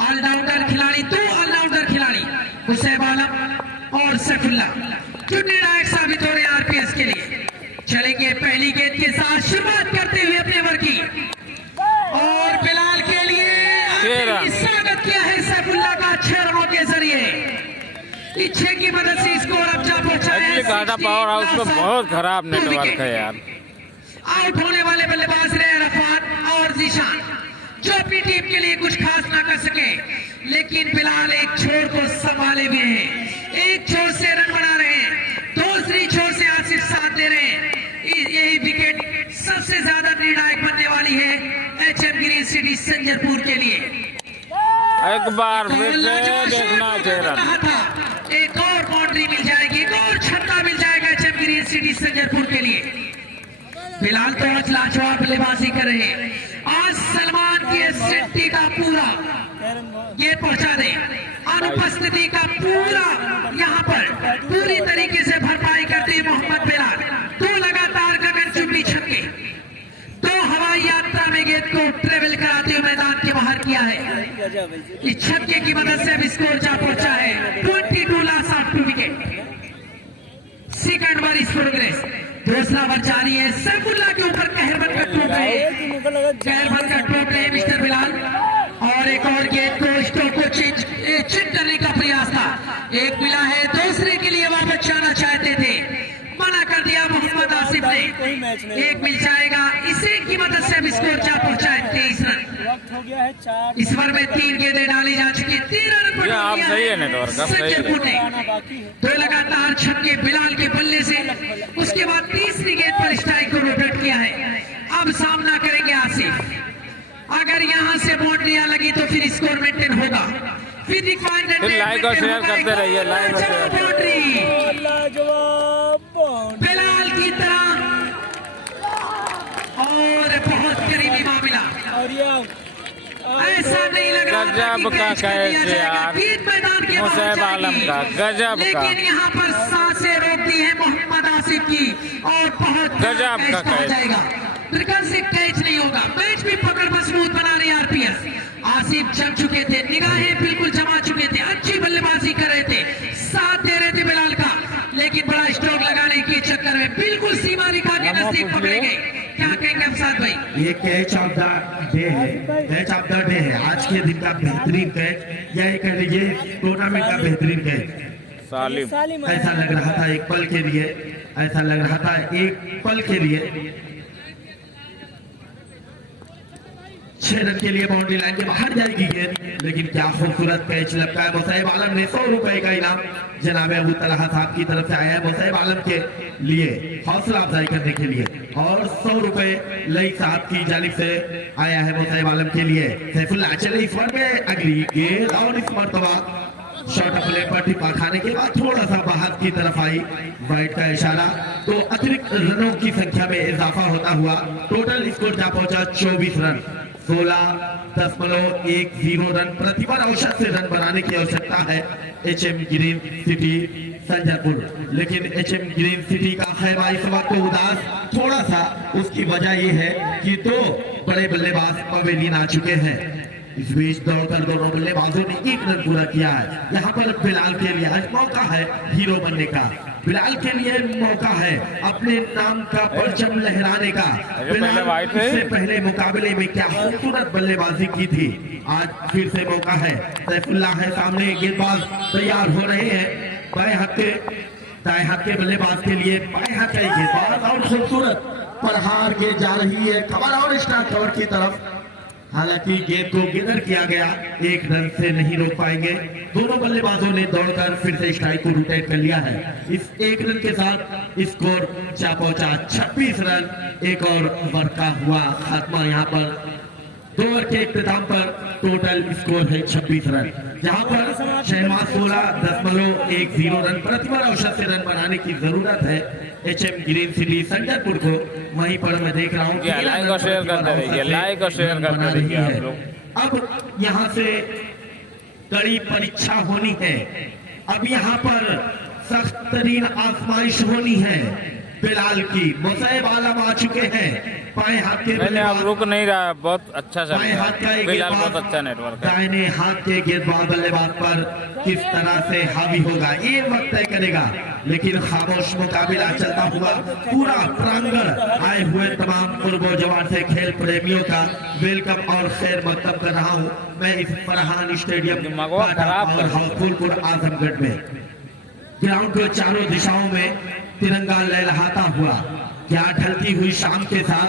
ऑलराउंडर खिलाड़ी, 2 ऑलराउंडर खिलाड़ी हुसैब आलम और सैफुल्लाह जो निर्णायक साबित हो रहे हैं आरपीएस के लिए। चलेंगे पहली गेंद के साथ, शुरुआत करते हुए अपने ओवर की, और बिलाल के लिए स्वागत किया है सैफुल्लाह का 6 रनों के जरिए। इच्छे की मदद से स्कोर अब जा पहुंचा है। टाटा पावर हाउस में बहुत खराब नेटवर्क है यार। आउट होने वाले बल्लेबाज रहे अरफात और जीशान, जो अपनी टीम के लिए कुछ खास ना कर सके, लेकिन बिलाल एक छोर को संभाले हुए हैं। एक छोर से रन बना रहे हैं, दूसरी छोर से आसिफ साथ दे रहे हैं। यही विकेट सबसे ज्यादा निर्णायक बनने वाली है एचएम ग्रीन सिटी संजरपुर के लिए। एक बार देखना चाहिए, एक और बाउंड्री मिल जाएगी, एक और छक्का मिल जाएगा एचएम ग्रीन सिटी संजरपुर के लिए। बिलाल तो आज लाजवाब बल्लेबाजी कर रहे हैं। आज सलमान की एसिडिटी का पूरा ये पहुंचा दे, अनुपस्थिति का पूरा यहाँ पर पूरी तरीके से भरपाई करते हैं मोहम्मद बिलाल। 2 लगातार गगनचुंबी छक्के, 2 हवाई यात्रा में गेंद को ट्रेवल कराते हुए मैदान के बाहर किया है। इस छक्के की मदद से अब स्कोर जा पहुंचा है 22 last of 2 wicket. Second over इस प्रोग्रेस, दूसरा ओवर जारी है। सैफुल्लाह के ऊपर कहर बनकर टूट रहे, कहर बनकर टूट रहे मिस्टर बिलाल। और एक और गेंद को स्टोक को चिट करने का प्रयास था, एक मिला है, दूसरे के लिए वापस जाना चाहते थे, मना कर दिया मोहम्मद आसिफ ने। एक मिल जाएगा, इसी की मदद से अब स्कोर जा पहुंचा है 23 रन। वक्त हो गया है 4। इस ओवर में 3 गेंदें डाली जा चुकी है, 3 रन पर ये आप डाल दिया सही है नेटवर्क, अब सही है। संजयपुर ने आना बाकी है। 2 लगातार छक्के बिलाल के बल्ले से, उसके बाद तीसरी गेंद पर स्ट्राइक को रोटेट किया है। अब सामना करेंगे आसिफ। अगर यहां से बाउंड्रियां लगी तो फिर स्कोर मेंटेन होगा, फिर रिक्वायर्ड फिर लाइक और शेयर करते रहिए, लाइक और शेयर। बाउंड्री लाजवाब बाउंड्री। बिलाल की तरह, और बहुत करीबी मामला। और ये ऐसा नहीं लग रहा था कि गजब का कैच कर दिया कैच जाएगा। यार, तीन मैदान के बाहर मुसैब आलम जाएगी। का, गजब का। लेकिन यहाँ पर सांसें रोक दी है मोहम्मद आसिफ की, और बहुत बड़ा गजब का पहुंच कैच। जाएगा। सिर्फ कैच नहीं होगा, मैच भी पकड़ मजबूत बना रही आरपीएस। आसिफ जम चुके थे, निगाहें बिल्कुल जमा चुके थे, अच्छी बल्लेबाजी कर रहे थे, साथ दे रहे थे बिलाल का, लेकिन बड़ा स्ट्रोक लगाने के चक्कर में बिल्कुल सीमा रेखा के नजदीक पकड़े गए। क्या कहेंगे अफसाद भाई? ये कैच ऑफ द डे है, कैच ऑफ द डे है, आज के दिन का बेहतरीन कैच, या ये कह लीजिए टूर्नामेंट का बेहतरीन कैच। सालिम ऐसा लग रहा था एक पल के लिए, ऐसा लग रहा था एक पल के लिए 6 रन के लिए बाउंड्री लाइन के बाहर जाएगी गेंद, लेकिन क्या खूबसूरत कैच लगता है। मुसैब आलम ने 100 रुपए का इनाम जनाब अबू तलहा साहब की तरफ से आया है मुसैब आलम के लिए हौसला अफजाई करने के लिए, और 100 रुपए लई साहब की जानिब से आया है मुसैब आलम के लिए। सैफुल्लाह चले इस बार में अगली गेंद, और इस मरतबा शॉर्ट ऑफ लेग पर टिप्पा खाने के बाद थोड़ा सा बाहर की तरफ आई वाइड का इशारा, तो अतिरिक्त रनों की संख्या में इजाफा होता हुआ टोटल स्कोर जा पहुंचा 24 रन। 16.10 रन प्रतिभा औसत से रन बनाने की आवश्यकता है एचएम ग्रीन सिटी संजरपुर, लेकिन एचएम ग्रीन सिटी का खैमा इस वक्त उदास थोड़ा सा, उसकी वजह यह है कि 2 बड़े बल्लेबाज पवेलियन आ चुके हैं। इस बीच दौड़कर दोनों बल्लेबाजों ने 1 रन पूरा किया है। यहाँ पर बिलाल के लिए आज मौका है हीरो बनने का, बिलाल के लिए मौका है अपने नाम का परचम लहराने का। बिलाल इससे पहले मुकाबले में क्या खूबसूरत बल्लेबाजी की थी, आज फिर से मौका है। सैफुल्लाह है सामने, गेंदबाज तैयार हो रहे हैं, बाएं हाथ के दाएं हाथ के बल्लेबाज के लिए बाएं हाथ का गेंदबाज, और खूबसूरत प्रहार के जा रही है कवर और स्टार कवर की तरफ। हालांकि गेंद को गिनर किया गया, 1 रन से नहीं रोक पाएंगे। दोनों बल्लेबाजों ने दौड़कर फिर से स्ट्राइक को रोटेट कर लिया है। इस 1 रन के साथ स्कोर जा पहुंचा 26 रन। एक और ओवर का हुआ खात्मा, यहाँ पर 2 ओवर के इख्तिताम पर टोटल स्कोर है 26 रन, जहां पर शहबाज 16.10 रन प्रतिभा औसत से रन बनाने की जरूरत है एचएम ग्रीन सिटी संजरपुर को। वहीं पर मैं देख रहा हूँ लाइक और शेयर करते रहिए, लाइक और शेयर करते रहिए आप लोग। अब यहाँ से कड़ी परीक्षा होनी है, अब यहाँ पर सख्त तरीन आजमाइश होनी है बिलाल की। मुसैब आलम आ चुके हैं, बाएं हाथ के मैंने अब रुक नहीं रहा, बहुत अच्छा चल बाएं रहा हाथ का है एक बिलाल, गेंदबाज बहुत अच्छा नेटवर्क है। दाहिने हाथ के गेंदबाज बल्लेबाज पर किस तरह से हावी होगा ये वक्त तय करेगा, लेकिन खामोश मुकाबला चलता हुआ पूरा प्रांगण आए हुए तमाम पूर्व जवान से खेल प्रेमियों का वेलकम और खैर मकदम कर रहा हूँ मैं इस फरहान स्टेडियम और हाउसफुल आजमगढ़ में। ग्राउंड के चारों दिशाओं में तिरंगा लहराता हुआ, क्या ढलती हुई शाम के साथ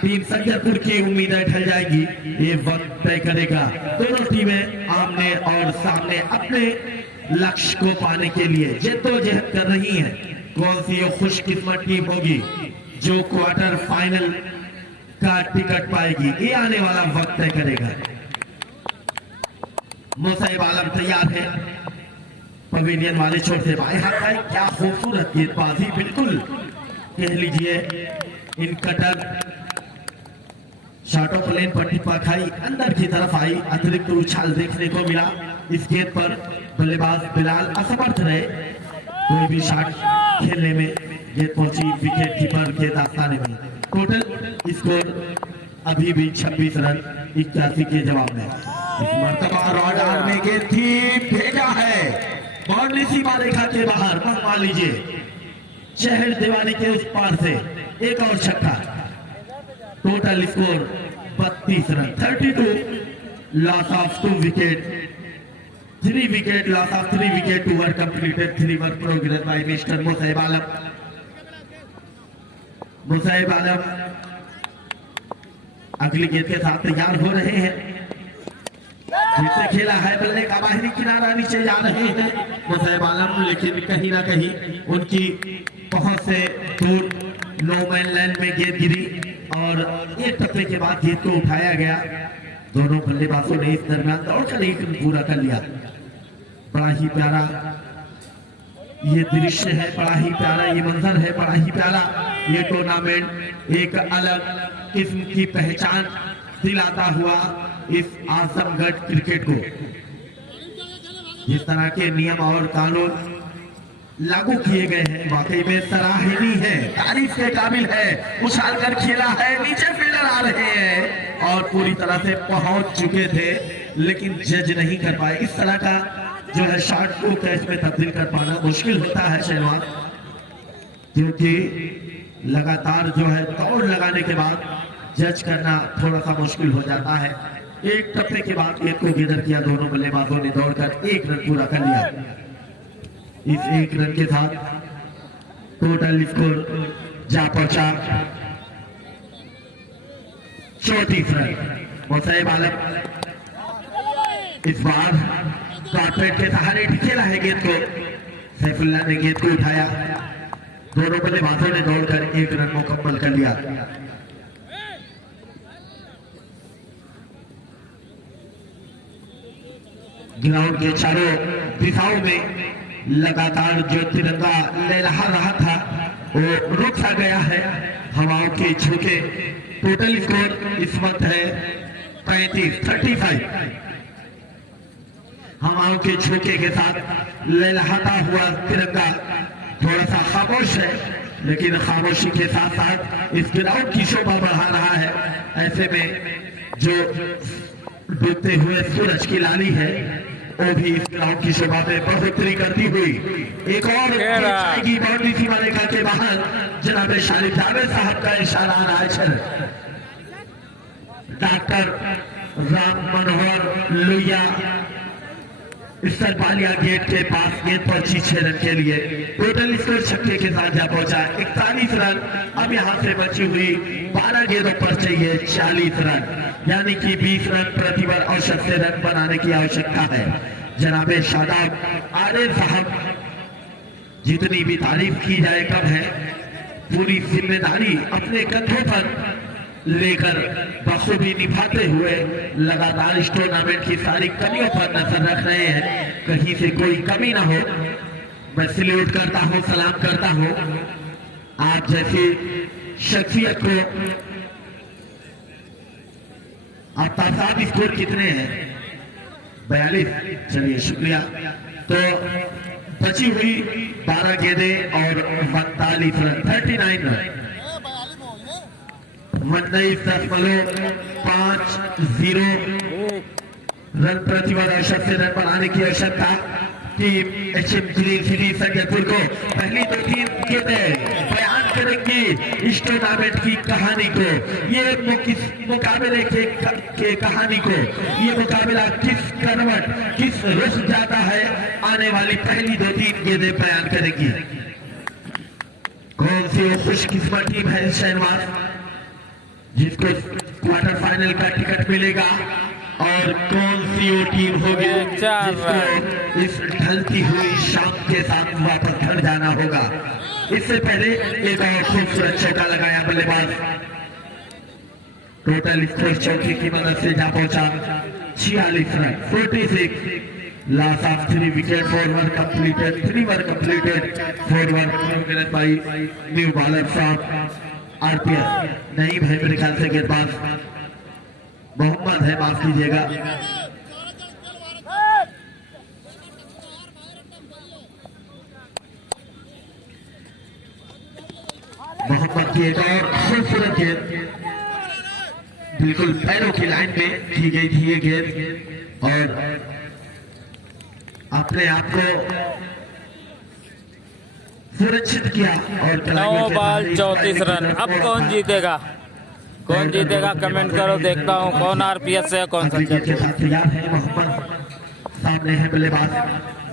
टीम संजरपुर की उम्मीदें ढल जाएगी, ये वक्त तय करेगा। दोनों टीमें आमने और सामने अपने लक्ष्य को पाने के लिए जद्दोजहद कर रही हैं। कौन सी ये खुशकिस्मत टीम होगी जो क्वार्टर फाइनल का टिकट पाएगी, ये आने वाला वक्त तय करेगा। मुसैब आलम तैयार है, पवेलियन वाले छोर से बाएं हाथ का क्या खूबसूरत गेंदबाजी, बिल्कुल कह लीजिए इन कटर शॉट ऑफ लेन पर टिप्पा खाई, अंदर की तरफ आई, अतिरिक्त उछाल देखने को मिला। इस गेंद पर बल्लेबाज बिलाल असमर्थ रहे कोई भी शॉट खेलने में, गेंद पहुंची विकेट कीपर के दास्ताने में। टोटल स्कोर अभी भी 26 रन 81 के जवाब में। इस मर्तबा रॉड आर्मी के थी भेजा है बाउंड्री सीमा रेखा के बाहर, मंगवा लीजिए शहर दीवानी के उस पार से एक और छक्का। Total score 32 run, 32 loss of 2 wicket, 3 wicket loss of 3 wicket, 2 over completed, 3 over progress by mister Musaib Alam. Musaib Alam अगली गेंद के साथ तैयार हो रहे हैं। जिससे खेला है बल्ले का बाहरी किनारा, नीचे जा रहे हैं मुसैब आलम, लेकिन कहीं ना कहीं उनकी पहुंच से दूर नो मैन लैंड में गेंद गिरी और एक टप्पे के बाद गेंद को उठाया गया। दोनों बल्लेबाजों ने इस दरमियान दौड़कर एक रन पूरा कर लिया। बड़ा ही प्यारा ये दृश्य है, बड़ा ही प्यारा ये मंजर है, बड़ा ही प्यारा ये टूर्नामेंट एक अलग किस्म की पहचान दिलाता हुआ इस आजमगढ़ क्रिकेट को। जिस तरह के नियम और कानून लागू किए गए हैं वाकई में सराहनीय है, तारीफ के काबिल है। उछाल कर खेला है, नीचे फील्डर आ रहे हैं और पूरी तरह से पहुंच चुके थे लेकिन जज नहीं कर पाए। इस तरह का जो है शॉट को कैच में तब्दील कर पाना मुश्किल होता है शहनवाज, क्योंकि लगातार जो है दौड़ लगाने के बाद जज करना थोड़ा सा मुश्किल हो जाता है। एक टप्पे के बाद गेंद को गिरर किया, दोनों बल्लेबाजों ने दौड़कर एक रन पूरा कर लिया। इस एक रन के साथ टोटल स्कोर जा पहुंचा 34 रन। मुसैब आलम इस बार कारपेट के सहारे खेला है गेंद को, सैफुल्लाह ने गेंद को उठाया, दोनों बल्लेबाजों ने दौड़कर एक रन मुकम्मल कर लिया। ग्राउंड के चारों दिशाओं में लगातार जो तिरंगा लहरा रहा था वो रुक सा गया है हवाओं के झोंके। टोटल स्कोर इस वक्त है 35 हवाओं के झोंके के साथ लहराता हुआ तिरंगा थोड़ा सा खामोश है, लेकिन खामोशी के साथ साथ इस ग्राउंड की शोभा बढ़ा रहा है। ऐसे में जो डूबते हुए सूरज की लाली है वो भी इस ग्राउंड की शोभा में बढ़ोतरी करती हुई एक और बाउंड्री सीमा रेखा के बाहर जनाब शालिद जावेद साहब का इशारा आ रहा है। डॉक्टर राम मनोहर लोहिया सरपालिया गेट के पास गेंद पहुंची 6 रन के लिए। टोटल स्कोर छक्के के साथ जा पहुंचा 41 रन। अब यहां से बची हुई 12 गेंदों पर चाहिए 40 रन, यानी कि 20 रन प्रति ओवर औसत से रन बनाने की आवश्यकता है। जनाब शादाब आरिफ साहब, जितनी भी तारीफ की जाए कम है, पूरी जिम्मेदारी अपने कंधों पर लेकर बखूबी निभाते हुए लगातार इस टूर्नामेंट की सारी कमियों पर नजर रख रहे हैं, कहीं से कोई कमी ना हो। मैं सल्यूट करता हूं, सलाम करता हूं आप जैसी शख्सियत को। आफ्ताब साहब स्कोर कितने हैं? 42। चलिए शुक्रिया। तो बची हुई 12 गेंदें और 42 रन, 39 रन, 19.50 रन प्रति ओवर औसत से रन बनाने की आवश्यकता। टीम एचएम ग्रीन सिटी संजयपुर को पहली 2-3 गेंदें बयान करेंगी इस टूर्नामेंट की कहानी को, ये मुकाबले के कहानी को। ये मुकाबला किस करवट किस रुख जाता है, आने वाली पहली 2-3 गेंदें बयान करेंगी। कौन सी वो खुशकिस्मत टीम है शहनवाज जिसको क्वार्टर फाइनल का टिकट मिलेगा, और कौन सी वो टीम होगी जिसको इस ढलती हुई शाम के साथ वापस घर जाना होगा। इससे पहले एक और खूबसूरत चौका लगाया बल्लेबाज। टोटल स्कोर चौके की मदद से जा पहुंचा 46 run, 46। Loss of 3 wicket, 4 were completed, 3 were completed, 4 were by new bowler from RPS. नहीं भाई, मेरे ख्याल से गेंदबाज मोहम्मद है, माफ कीजिएगा। मोहम्मद की एक और खूबसूरत गेंद बिल्कुल पैरों की लाइन में की गई थी ये गेंद, और अपने आप को सुरक्षित किया। और 9 बॉल 34 रन। अब कौन जीतेगा, कौन जीतेगा कमेंट करो, देखता हूँ कौन आरपीएस है कौन संजयपुर। तैयार है मोहम्मद, सामने है बल्लेबाज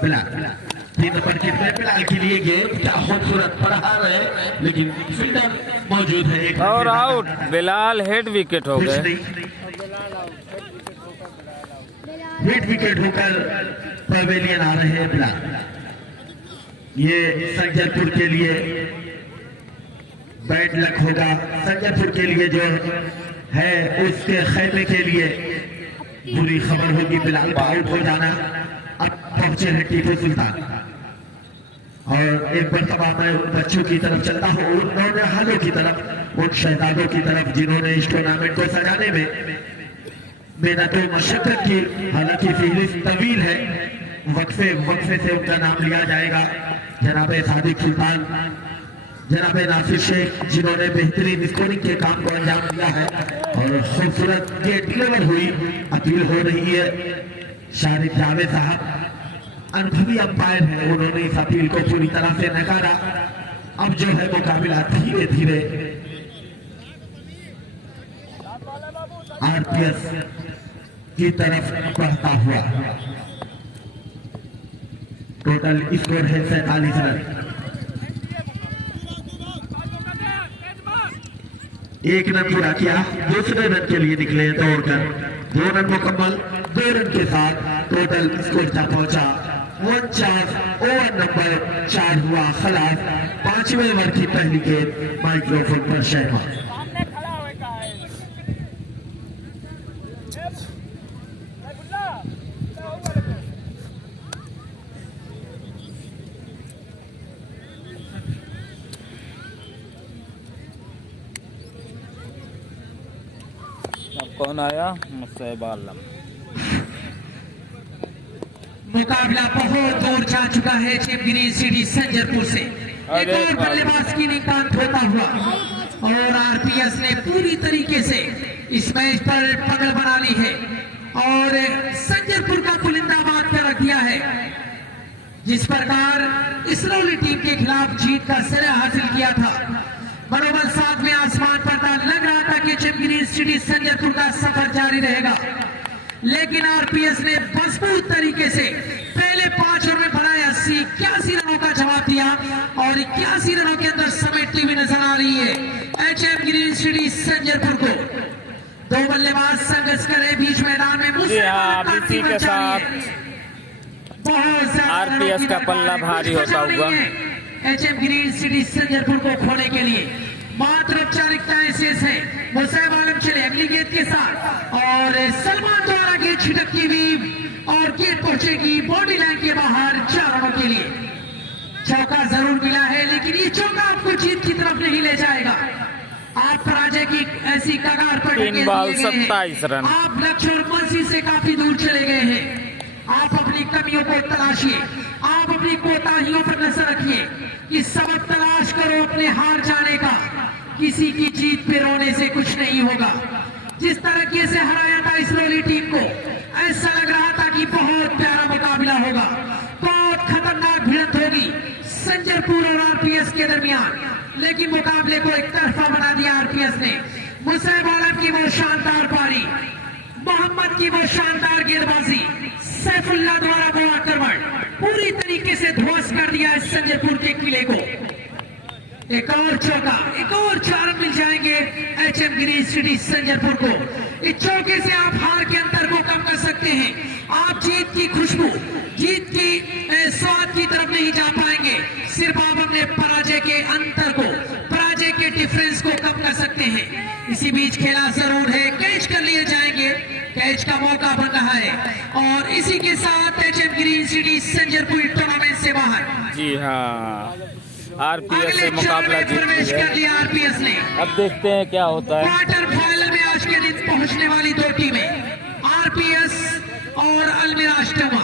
बिलाल। 3 नंबर की फिलहाल के लिए गेंद क्या खूबसूरत प्रहार है, लेकिन फील्डर मौजूद है। एक और आउट, बिलाल हेड विकेट हो गए। हेड विकेट होकर पवेलियन आ रहे हैं बिलाल। ये संजयपुर के लिए बैड लक होगा। संजयपुर के लिए जो है उसके खैमे के लिए बुरी खबर होगी बिलाल का आउट हो जाना। अब पहुंचे हैं टीपू सुल्तान और एक मरतबा मैं बच्चों की तरफ चलता हूँ, उन नौनिहालों की तरफ, उन शहजादों की तरफ जिन्होंने इस टूर्नामेंट को सजाने में मेहनत और मशक्कत की। हालांकि फहरिस्त तवील है, वक्फे से उनका नाम लिया जाएगा। जनाब सादिक सुल्तान, जनाब नासिर शेख, जिन्होंने बेहतरीन स्कोरिंग के काम को अंजाम दिया है और खूबसूरत गेट डिलीवर हुई। अपील हो रही है, शारिक जावेद साहब अनुभवी अंपायर है, उन्होंने इस अपील को पूरी तरह से नकारा। अब जो है मुकाबला धीरे धीरे आरपीएस की तरफ बढ़ता हुआ। टोटल स्कोर है 47 रन। 1 रन पूरा किया, दूसरे रन के लिए निकले दौड़कर। 2 रन मुकम्मल, 2 रन के साथ टोटल स्कोर जा पहुंचा 49। ओवर नंबर 4 हुआ खलास। 5वें ओवर की पहली गेंद माइक्रोफोन पर शहबाज। कौन आया? मुस्तैब आलम। मुकाबला बहुत दूर जा चुका है चीफ ग्रीन सिटी संजयपुर से। एक और बल्लेबाज की निकांत होता हुआ और आरपीएस ने पूरी तरीके से इस मैच पर पकड़ बना ली है और संजयपुर का पुलिंदाबाद कर रख दिया है। जिस प्रकार इसरौली टीम के खिलाफ जीत का सिरा हासिल किया था, मनोबल 7वें आसमान पर था। लग रहा था कि चीफ ग्रीन सिटी संजयपुर का सफर जारी रहेगा, लेकिन आरपीएस ने मजबूत तरीके से पहले 5 ओवर में बनाया 81 रनों का जवाब दिया और 81 रनों के अंदर समेटती हुई नजर आ रही है एचएम ग्रीन सिटी संजयपुर को। 2 बल्लेबाज संघर्ष करे बीच मैदान में। इसी के साथ आरपीएस का पल्ला भारी होता हुआ एचएम ग्रीन सिटी संजयपुर को खोने के लिए मात्र औपचारिकताएं शेष है। मुस्तैब आलम चले अगली गेंद के साथ और सलमान द्वारा गेंद छिटकती हुई और गेंद पहुंचेगी बॉडी लाइन के बाहर 4 रनों के लिए। चौका जरूर मिला है, लेकिन ये चौका आपको जीत की तरफ नहीं ले जाएगा। आप पराजय की ऐसी कगार पर 3 बॉल 27 रन। आप लक्ष्य और मंजिल से काफी दूर चले गए हैं। आप अपनी कमियों को तलाशिए, आप अपनी कोताहियों पर नजर रखिए कि सबक तलाश करो अपने हार जाने का। किसी की जीत पे रोने से कुछ नहीं होगा। जिस तरीके से हराया था इसरौली टीम को, ऐसा लग रहा था कि बहुत प्यारा मुकाबला होगा, बहुत खतरनाक भिड़ंत होगी संजयपुर और आरपीएस के दरमियान, लेकिन मुकाबले को एक तरफा बना दिया आरपीएस ने। मुस्तैब आलम की वो शानदार पारी, मोहम्मद की वो शानदार गेंदबाजी, सैफुल्लाह द्वारा वो आक्रमण पूरी तरीके से ध्वस्त कर दिया इस संजयपुर के किले को। एक और चौका, एक और 4 रन मिल जाएंगे एचएम ग्रीन सिटी संजयपुर को। इस चौके से आप हार के अंतर को कम कर सकते हैं। आप जीत की खुशबू, जीत की स्वाद की तरफ नहीं जा पाएंगे, सिर्फ आप अपने पराजय के अंतर को, पराजय के डिफरेंस को कम कर सकते हैं। इसी बीच खेला जरूर है, कैच कर लिए जाएंगे, कैच का मौका बन रहा है और इसी के साथ एचएम ग्रीन सिटी संजयपुर टूर्नामेंट से बाहर। जी हाँ, आरपीएस से मुकाबला जीत लिया आरपीएस ने। अब देखते हैं क्या होता है। क्वार्टर फाइनल में आज के दिन पहुंचने वाली 2 टीमें आरपीएस और अलमिरा अष्टमा।